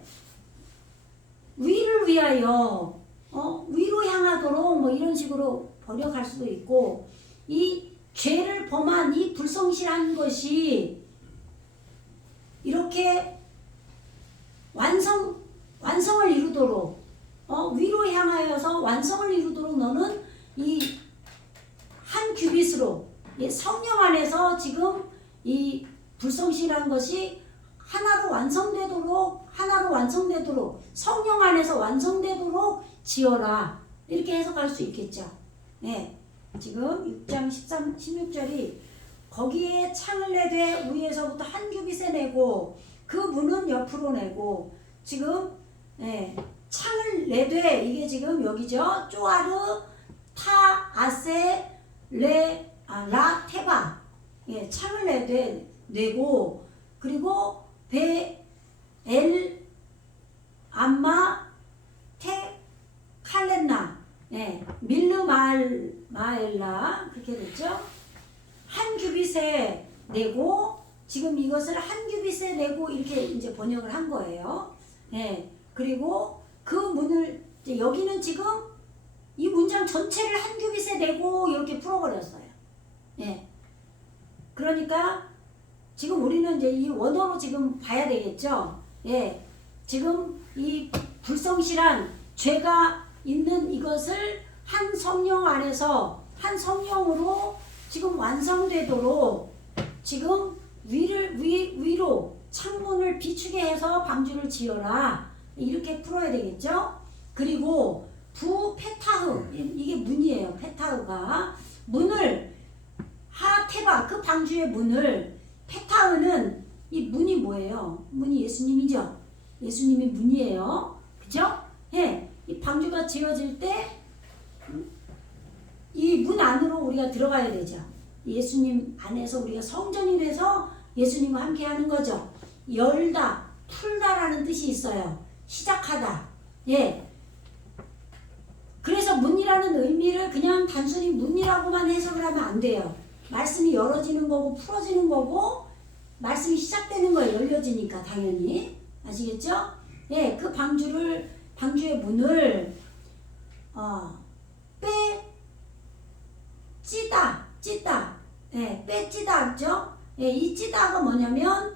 위를 위하여 위로 향하도록 뭐 이런 식으로 번역할 수도 있고 이 죄를 범한 이 불성실한 것이 이렇게 완성을 이루도록 위로 향하여서 완성을 이루도록 너는 이 한 규빗으로 성령 안에서 지금 이 불성실한 것이 하나로 완성되도록 성령 안에서 완성되도록 지어라 이렇게 해석할 수 있겠죠. 네, 지금 6장 16절이 거기에 창을 내되 위에서부터 한 규빗에 내고 그 문은 옆으로 내고 지금 창을 내되 이게 지금 여기죠. 쪼아르 타 아세 라 테바 창을 내고 그리고 베엘 암마 테 칼렌나 밀르 마엘라 그렇게 됐죠. 한 규빗에 내고 지금 이것을 한 규빗에 내고 이렇게 이제 번역을 한 거예요. 예. 그리고 그 문을 이제 여기는 지금 이 문장 전체를 한 규빗에 내고 이렇게 풀어버렸어요. 예. 그러니까 지금 우리는 이제 이 원어로 지금 봐야 되겠죠. 예. 지금 이 불성실한 죄가 있는 이것을 한 성령 안에서 한 성령으로 지금 완성되도록 지금 위로 창문을 비추게 해서 방주를 지어라. 이렇게 풀어야 되겠죠. 그리고 부페타흐 이게 문이에요. 페타흐가 문을 하테바 그 방주의 문을 페타흐는 이 문이 뭐예요? 문이 예수님이죠. 예수님이 문이에요. 그죠? 예. 이 방주가 지어질 때 이 문 안으로 우리가 들어가야 되죠. 예수님 안에서 우리가 성전이 돼서 예수님과 함께 하는 거죠. 열다, 풀다라는 뜻이 있어요. 시작하다. 예. 그래서 문이라는 의미를 그냥 단순히 문이라고만 해석을 하면 안 돼요. 말씀이 열어지는 거고 풀어지는 거고 말씀이 시작되는 거예요. 열려지니까 당연히. 아시겠죠? 예, 그 방주의 문을 찌다. 예, 빼찌다 하죠? 예, 이 찌다가 뭐냐면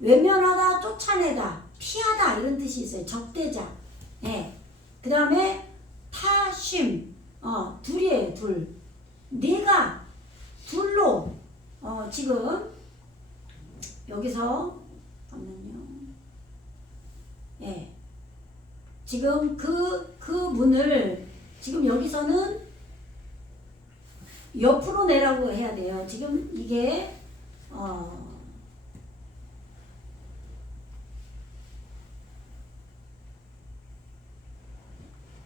외면하다, 쫓아내다, 피하다 이런 뜻이 있어요. 적대자. 예. 그 다음에 타쉼. 둘이에요, 둘. 내가 둘로 지금 여기서 잠깐만요. 예. 지금 그 문을 지금 여기서는 옆으로 내라고 해야 돼요. 지금 이게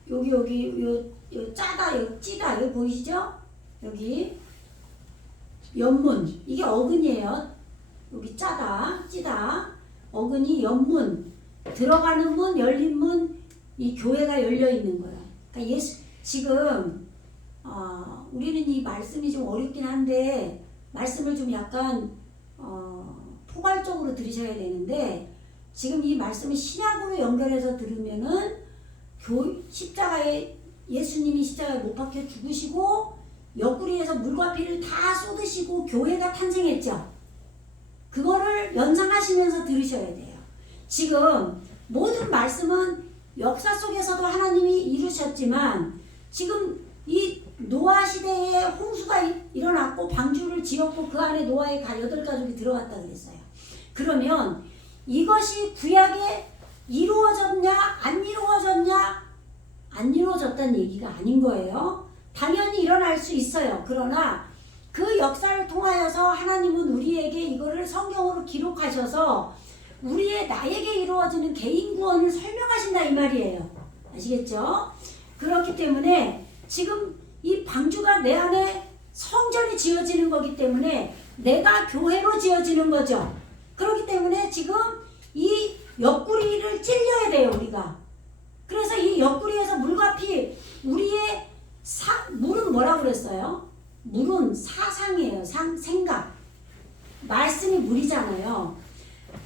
여기 요 짜다 여기 찌다 여기 보이시죠? 여기 옆문 이게 어근이에요. 여기 짜다 찌다 어근이 옆문 들어가는 문 열린 문 이 교회가 열려 있는 거야. 그러니까 지금 우리는 이 말씀이 좀 어렵긴 한데 말씀을 좀 약간 포괄적으로 들으셔야 되는데 지금 이 말씀을 신약으로 연결해서 들으면은 십자가에 예수님이 십자가에 못 박혀 죽으시고 옆구리에서 물과 피를 다 쏟으시고 교회가 탄생했죠. 그거를 연상하시면서 들으셔야 돼요. 지금 모든 말씀은 역사 속에서도 하나님이 이루셨지만 지금 이 노아 시대에 홍수가 일어났고 방주를 지었고 그 안에 노아의 8가족이 들어갔다 그랬어요. 그러면 이것이 구약에 이루어졌냐 안 이루어졌냐 안 이루어졌다는 얘기가 아닌 거예요. 당연히 일어날 수 있어요. 그러나 그 역사를 통하여서 하나님은 우리에게 이거를 성경으로 기록하셔서 나에게 이루어지는 개인 구원을 설명하신다 이 말이에요. 아시겠죠? 그렇기 때문에 지금 이 방주가 내 안에 성전이 지어지는 거기 때문에 내가 교회로 지어지는 거죠. 그렇기 때문에 지금 이 옆구리를 찔려야 돼요, 우리가. 그래서 이 옆구리에서 물과 피, 우리의 물은 뭐라고 그랬어요? 물은 사상이에요. 생각. 말씀이 물이잖아요.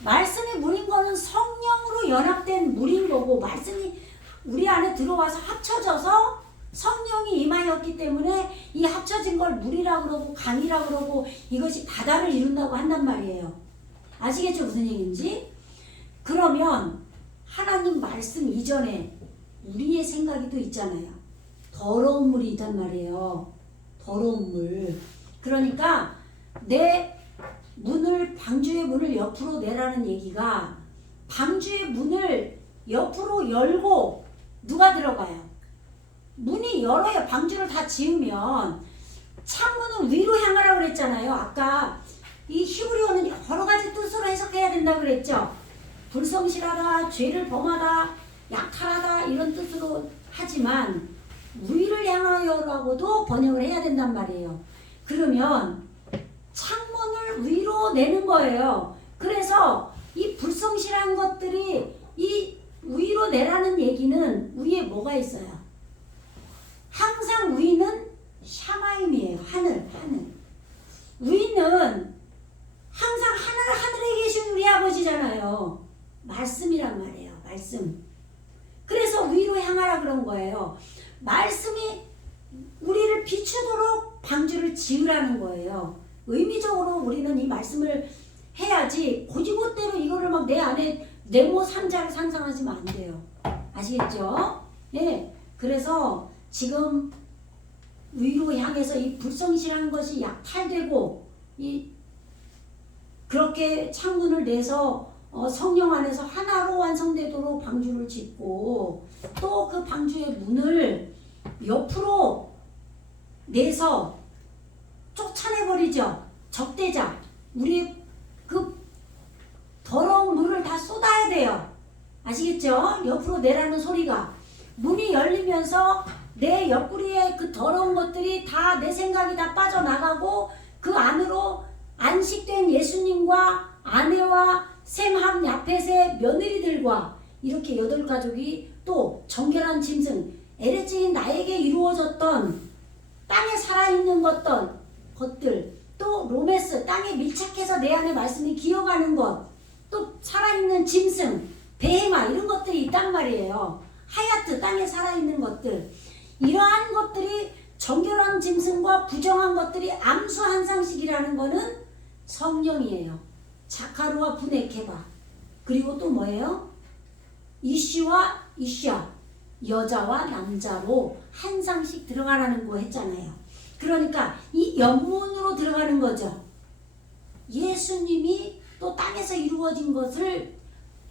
말씀이 물인 거는 성령으로 연합된 물인 거고 말씀이 우리 안에 들어와서 합쳐져서 성령이 임하였기 때문에 이 합쳐진 걸 물이라고 그러고 강이라고 그러고 이것이 바다를 이룬다고 한단 말이에요. 아시겠죠? 무슨 얘기인지? 그러면 하나님 말씀 이전에 우리의 생각이 또 있잖아요. 더러운 물이 있단 말이에요. 더러운 물. 그러니까 방주의 문을 옆으로 내라는 얘기가 방주의 문을 옆으로 열고 누가 들어가요? 문이 열어야 방주를 다 지으면 창문은 위로 향하라고 그랬잖아요. 아까 이 히브리어는 여러 가지 뜻으로 해석해야 된다고 그랬죠. 불성실하다, 죄를 범하다, 약탈하다 이런 뜻으로 하지만 위를 향하여라고도 번역을 해야 된단 말이에요. 그러면 창문을 위로 내는 거예요. 그래서 이 불성실한 것들이 이 위로 내라는 얘기는 위에 뭐가 있어요? 항상 위는 샤마임이에요. 하늘. 위는 우리는 항상 하늘에 계신 우리 아버지잖아요. 말씀이란 말이에요. 말씀. 그래서 위로 향하라 그런 거예요. 말씀이 우리를 비추도록 방주를 지으라는 거예요. 의미적으로 우리는 이 말씀을 해야지 고지고대로 이거를 막 내 안에 네모 삼자를 상상하시면 안 돼요. 아시겠죠? 예. 그래서 지금 위로 향해서 이 불성실한 것이 약탈되고 이 그렇게 창문을 내서 성령 안에서 하나로 완성되도록 방주를 짓고 또 그 방주의 문을 옆으로 내서 쫓아내버리죠. 적대자. 우리 그 더러운 물을 다 쏟아야 돼요. 아시겠죠? 옆으로 내라는 소리가. 문이 열리면서 내 옆구리에 그 더러운 것들이 다 내 생각이 다 빠져나가고 그 안으로 안식된 예수님과 아내와 셈함 야펫의 며느리들과 이렇게 8가족이 또 정결한 짐승 에레지인 나에게 이루어졌던 땅에 살아있는 것들 또 로메스 땅에 밀착해서 내 안에 말씀이 기어가는 것 또 살아있는 짐승 베헤마 이런 것들이 있단 말이에요. 하야트 땅에 살아있는 것들 이러한 것들이 정결한 짐승과 부정한 것들이 암수한상식이라는 거는 성령이에요. 자카르와 분에케바 그리고 또 뭐예요? 이슈와 이슈아 여자와 남자로 한 상씩 들어가라는 거 했잖아요. 그러니까 이 영문으로 들어가는 거죠. 예수님이 또 땅에서 이루어진 것을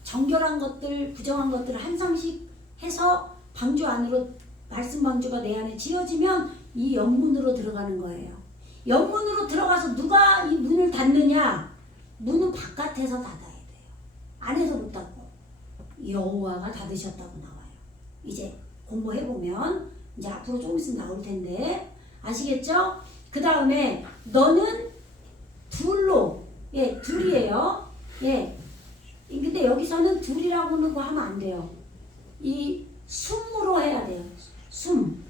정결한 것들 부정한 것들을 한 상씩 해서 방주 안으로 말씀 방주가 내 안에 지어지면 이 영문으로 들어가는 거예요. 영문으로 들어가서 누가 이 문을 닫느냐? 문은 바깥에서 닫아야 돼요. 안에서 못 닫고 여호와가 닫으셨다고 나와요. 이제 공부해보면 이제 앞으로 조금 있으면 나올 텐데 아시겠죠? 그 다음에 너는 둘로 둘이에요. 근데 여기서는 둘이라고는 하면 안 돼요. 이 숨으로 해야 돼요. 숨.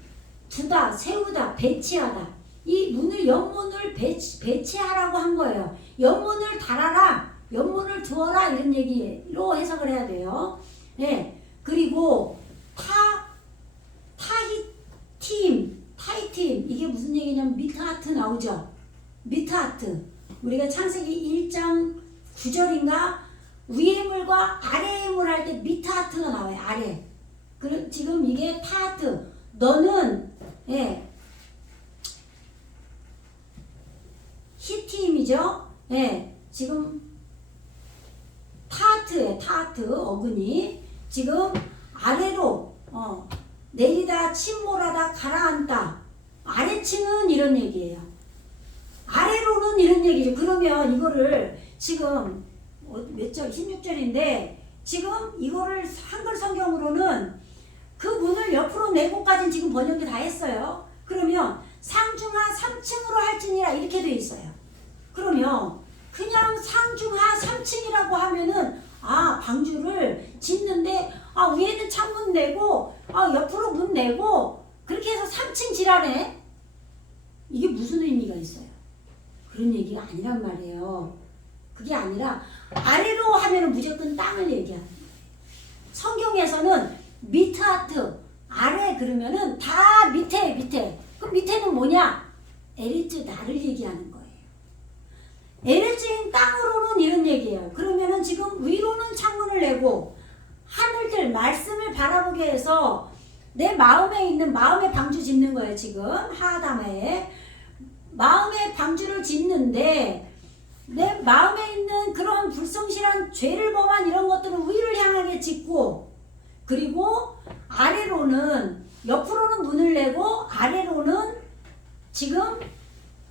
두다, 세우다, 배치하다. 이 문을 영문을 배치하라고 한 거예요. 영문을 달아라, 영문을 두어라 이런 얘기로 해석을 해야 돼요. 그리고 타이팀 이게 무슨 얘기냐면 미트하트 나오죠. 미트하트 우리가 창세기 1장 9절인가 위의 물과 아래의 물 할 때 미트하트가 나와요. 아래. 지금 이게 타하트 너는 히팀이죠. 지금 타하트 어근이 지금 아래로 내리다 침몰하다 가라앉다 아래층은 이런 얘기예요. 아래로는 이런 얘기죠. 그러면 이거를 지금 몇 절? 16절인데 지금 이거를 한글 성경으로는 그 문을 옆으로 내고까지는 지금 번역이 다 했어요. 그러면 상중하 3층으로 할지니라 이렇게 돼 있어요. 그러면 그냥 상중하 3층이라고 하면은 방주를 짓는데 위에는 창문 내고 옆으로 문 내고 그렇게 해서 3층 지라네. 이게 무슨 의미가 있어요? 그런 얘기가 아니란 말이에요. 그게 아니라 아래로 하면은 무조건 땅을 얘기하는 거예요. 성경에서는 미트하트 아래 그러면은 다 밑에 그 밑에는 뭐냐? 에레즈 나를 얘기하는 거예요. 에레즈인 땅으로는 이런 얘기예요. 그러면은 지금 위로는 창문을 내고 하늘들 말씀을 바라보게 해서 내 마음에 있는 마음의 방주 짓는 거예요. 지금 하다마에 마음의 방주를 짓는데 내 마음에 있는 그런 불성실한 죄를 범한 이런 것들은 위를 향하게 짓고 그리고 아래로는 옆으로는 문을 내고 아래로는 지금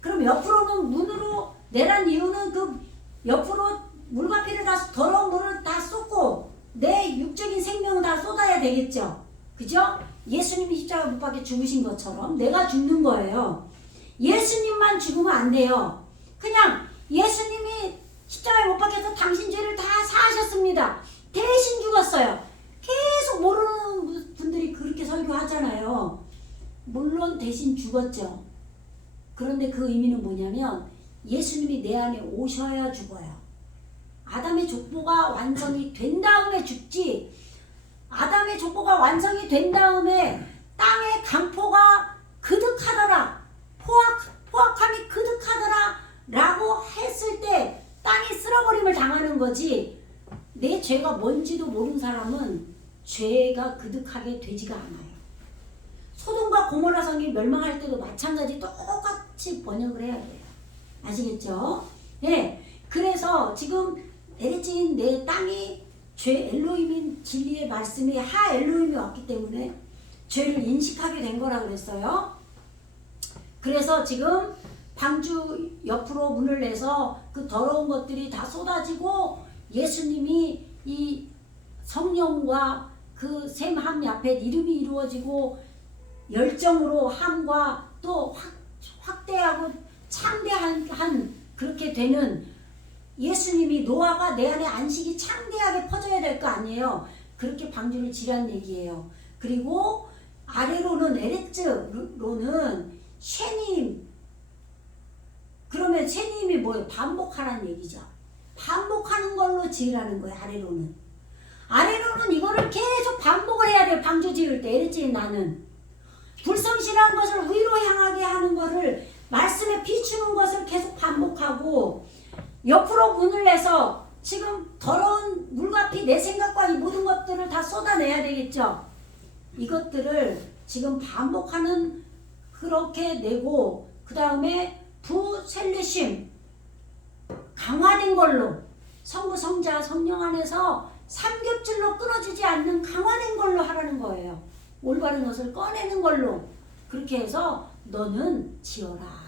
그럼 옆으로는 문으로 내란 이유는 그 옆으로 물과피를 다 더러운 물을 다 쏟고 내 육적인 생명을 다 쏟아야 되겠죠. 그죠? 예수님이 십자가 못 박혀 죽으신 것처럼 내가 죽는 거예요. 예수님만 죽으면 안 돼요. 그냥 예수님이 십자가에 못 박혀서 당신 죄를 다 사하셨습니다. 대신 죽었어요. 계속 모르는 분들이 그렇게 설교하잖아요. 물론 대신 죽었죠. 그런데 그 의미는 뭐냐면 예수님이 내 안에 오셔야 죽어요. 아담의 족보가 완성이 된 다음에 죽지, 아담의 족보가 완성이 된 다음에 땅에 강포가 그득하더라, 포악함이 그득하더라 라고 했을 때 땅이 쓸어버림을 당하는 거지, 내 죄가 뭔지도 모르는 사람은 죄가 그득하게 되지가 않아요. 소돔과 고모라 성이 멸망할 때도 마찬가지 똑같이 번역을 해야 돼요. 아시겠죠? 예. 그래서 지금 에레츠인 내 땅이 죄 엘로힘인 진리의 말씀이 하 엘로힘이 왔기 때문에 죄를 인식하게 된 거라 그랬어요. 그래서 지금 방주 옆으로 문을 내서 그 더러운 것들이 다 쏟아지고 예수님이 이 성령과 그 샘 함 앞에 이름이 이루어지고 열정으로 함과 또 확대하고 창대한 그렇게 되는 예수님이 노아가 내 안에 안식이 창대하게 퍼져야 될 거 아니에요. 그렇게 방주를 지란 얘기예요. 그리고 아래로는 에레츠로는 쉐님, 그러면 쉐님이 뭐예요? 반복하라는 얘기죠. 반복하는 걸로 지으라는 거예요. 아래로는 이거를 계속 반복을 해야 돼요. 방주 지을 때 에레츠인 나는 불성실한 것을 위로 향하게 하는 거를 말씀에 비추는 것을 계속 반복하고 옆으로 문을 내서 지금 더러운 물과 피 내 생각과 이 모든 것들을 다 쏟아내야 되겠죠. 이것들을 지금 반복하는 그렇게 내고 그 다음에 부셀리심 강화된 걸로 성부 성자 성령 안에서 삼겹줄로 끊어지지 않는 강화된 걸로 하라는 거예요. 올바른 것을 꺼내는 걸로 그렇게 해서 너는 지어라.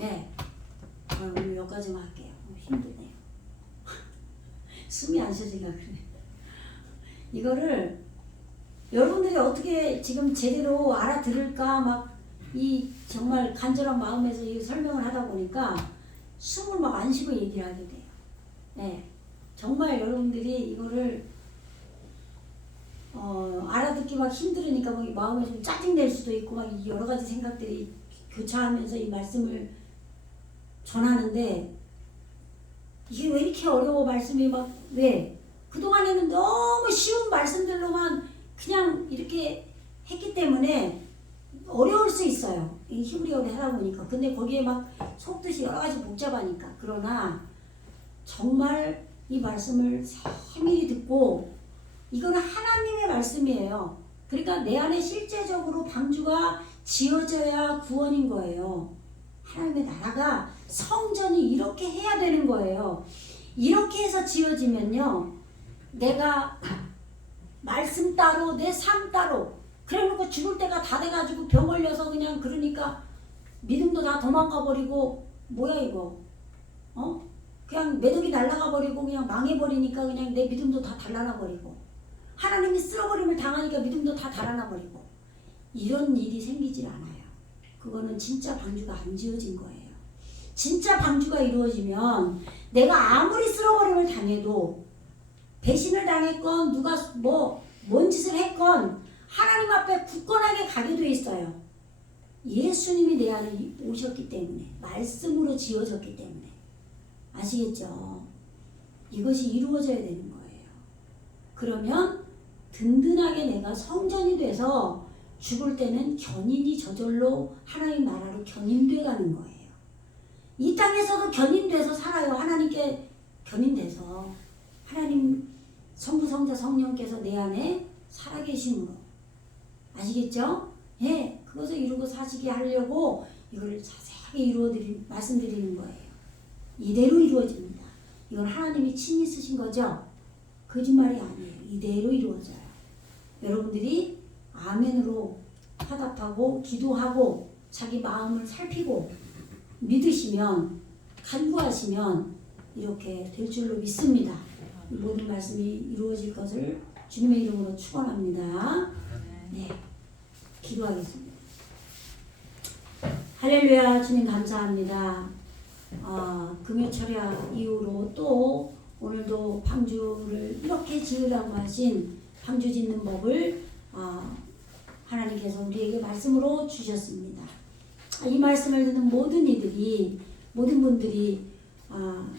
예. 오늘 여기까지만 할게요. 힘드네요. 숨이 안 쉬어지니까 그래. 이거를 여러분들이 어떻게 지금 제대로 알아들을까 막 이 정말 간절한 마음에서 이 설명을 하다 보니까 숨을 막 안 쉬고 얘기를 하게 돼요. 네. 정말 여러분들이 이거를 알아듣기 막 힘들으니까 막 마음에 좀 짜증낼 수도 있고 막 여러 가지 생각들이 교차하면서 이 말씀을 전하는데 이게 왜 이렇게 어려워 말씀이 막 왜? 그동안에는 너무 쉬운 말씀들로만 그냥 이렇게 했기 때문에 어려울 수 있어요. 이 히브리어를 하다 보니까. 근데 거기에 막 속뜻이 여러 가지 복잡하니까. 그러나 정말 이 말씀을 세밀히 듣고 이거는 하나님의 말씀이에요. 그러니까 내 안에 실제적으로 방주가 지어져야 구원인 거예요. 하나님의 나라가 성전이 이렇게 해야 되는 거예요. 이렇게 해서 지어지면요. 내가 말씀 따로 내 삶 따로 그래놓고 죽을 때가 다 돼가지고 병 걸려서 그냥 그러니까 믿음도 다 도망가 버리고 뭐야 이거 그냥 매덕이 날아가 버리고 그냥 망해버리니까 그냥 내 믿음도 다 달아나 버리고 하나님이 쓸어버림을 당하니까 믿음도 다 달아나 버리고 이런 일이 생기질 않아요. 그거는 진짜 방주가 안 지어진 거예요. 진짜 방주가 이루어지면 내가 아무리 쓸어버림을 당해도 배신을 당했건 누가 뭔 짓을 했건 하나님 앞에 굳건하게 가게 돼 있어요. 예수님이 내 안에 오셨기 때문에 말씀으로 지어졌기 때문에 아시겠죠? 이것이 이루어져야 되는 거예요. 그러면 든든하게 내가 성전이 돼서 죽을 때는 견인이 저절로 하나님 나라로 견인돼 가는 거예요. 이 땅에서도 견인돼서 살아요. 하나님께 견인돼서 하나님 성부 성자 성령께서 내 안에 살아계심으로 아시겠죠? 예, 그것을 이루고 사시게 하려고 이거를 자세하게 말씀드리는 거예요. 이대로 이루어집니다. 이건 하나님이 친히 쓰신 거죠? 거짓말이 아니에요. 이대로 이루어져요. 여러분들이 아멘으로 화답하고 기도하고 자기 마음을 살피고 믿으시면 간구하시면 이렇게 될 줄로 믿습니다. 이 모든 말씀이 이루어질 것을 주님의 이름으로 축원합니다. 네, 기도하겠습니다. 할렐루야. 주님 감사합니다. 금요철야 이후로 또 오늘도 방주를 이렇게 지으라고 하신 방주 짓는 법을 하나님께서 우리에게 말씀으로 주셨습니다. 이 말씀을 듣는 모든 이들이 모든 분들이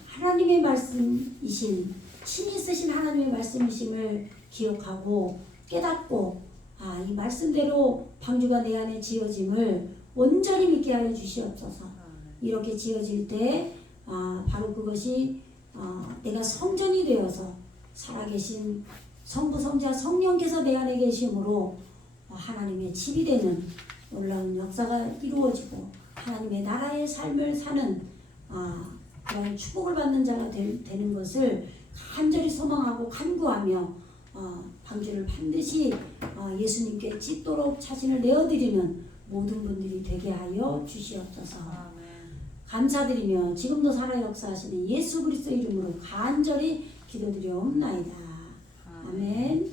하나님의 말씀이신 친히 쓰신 하나님의 말씀이심을 기억하고 깨닫고 이 말씀대로 방주가 내 안에 지어짐을 온전히 믿게 하여 주시옵소서. 이렇게 지어질 때 바로 그것이 내가 성전이 되어서 살아계신 성부 성자 성령께서 내 안에 계심으로 하나님의 집이 되는 놀라운 역사가 이루어지고 하나님의 나라의 삶을 사는 그런 축복을 받는 자가 되는 것을 간절히 소망하고 간구하며 방주를 반드시 예수님께 찢도록 자신을 내어드리는 모든 분들이 되게 하여 주시옵소서. 감사드리며 지금도 살아 역사하시는 예수 그리스도 이름으로 간절히 기도드리옵나이다. 아멘.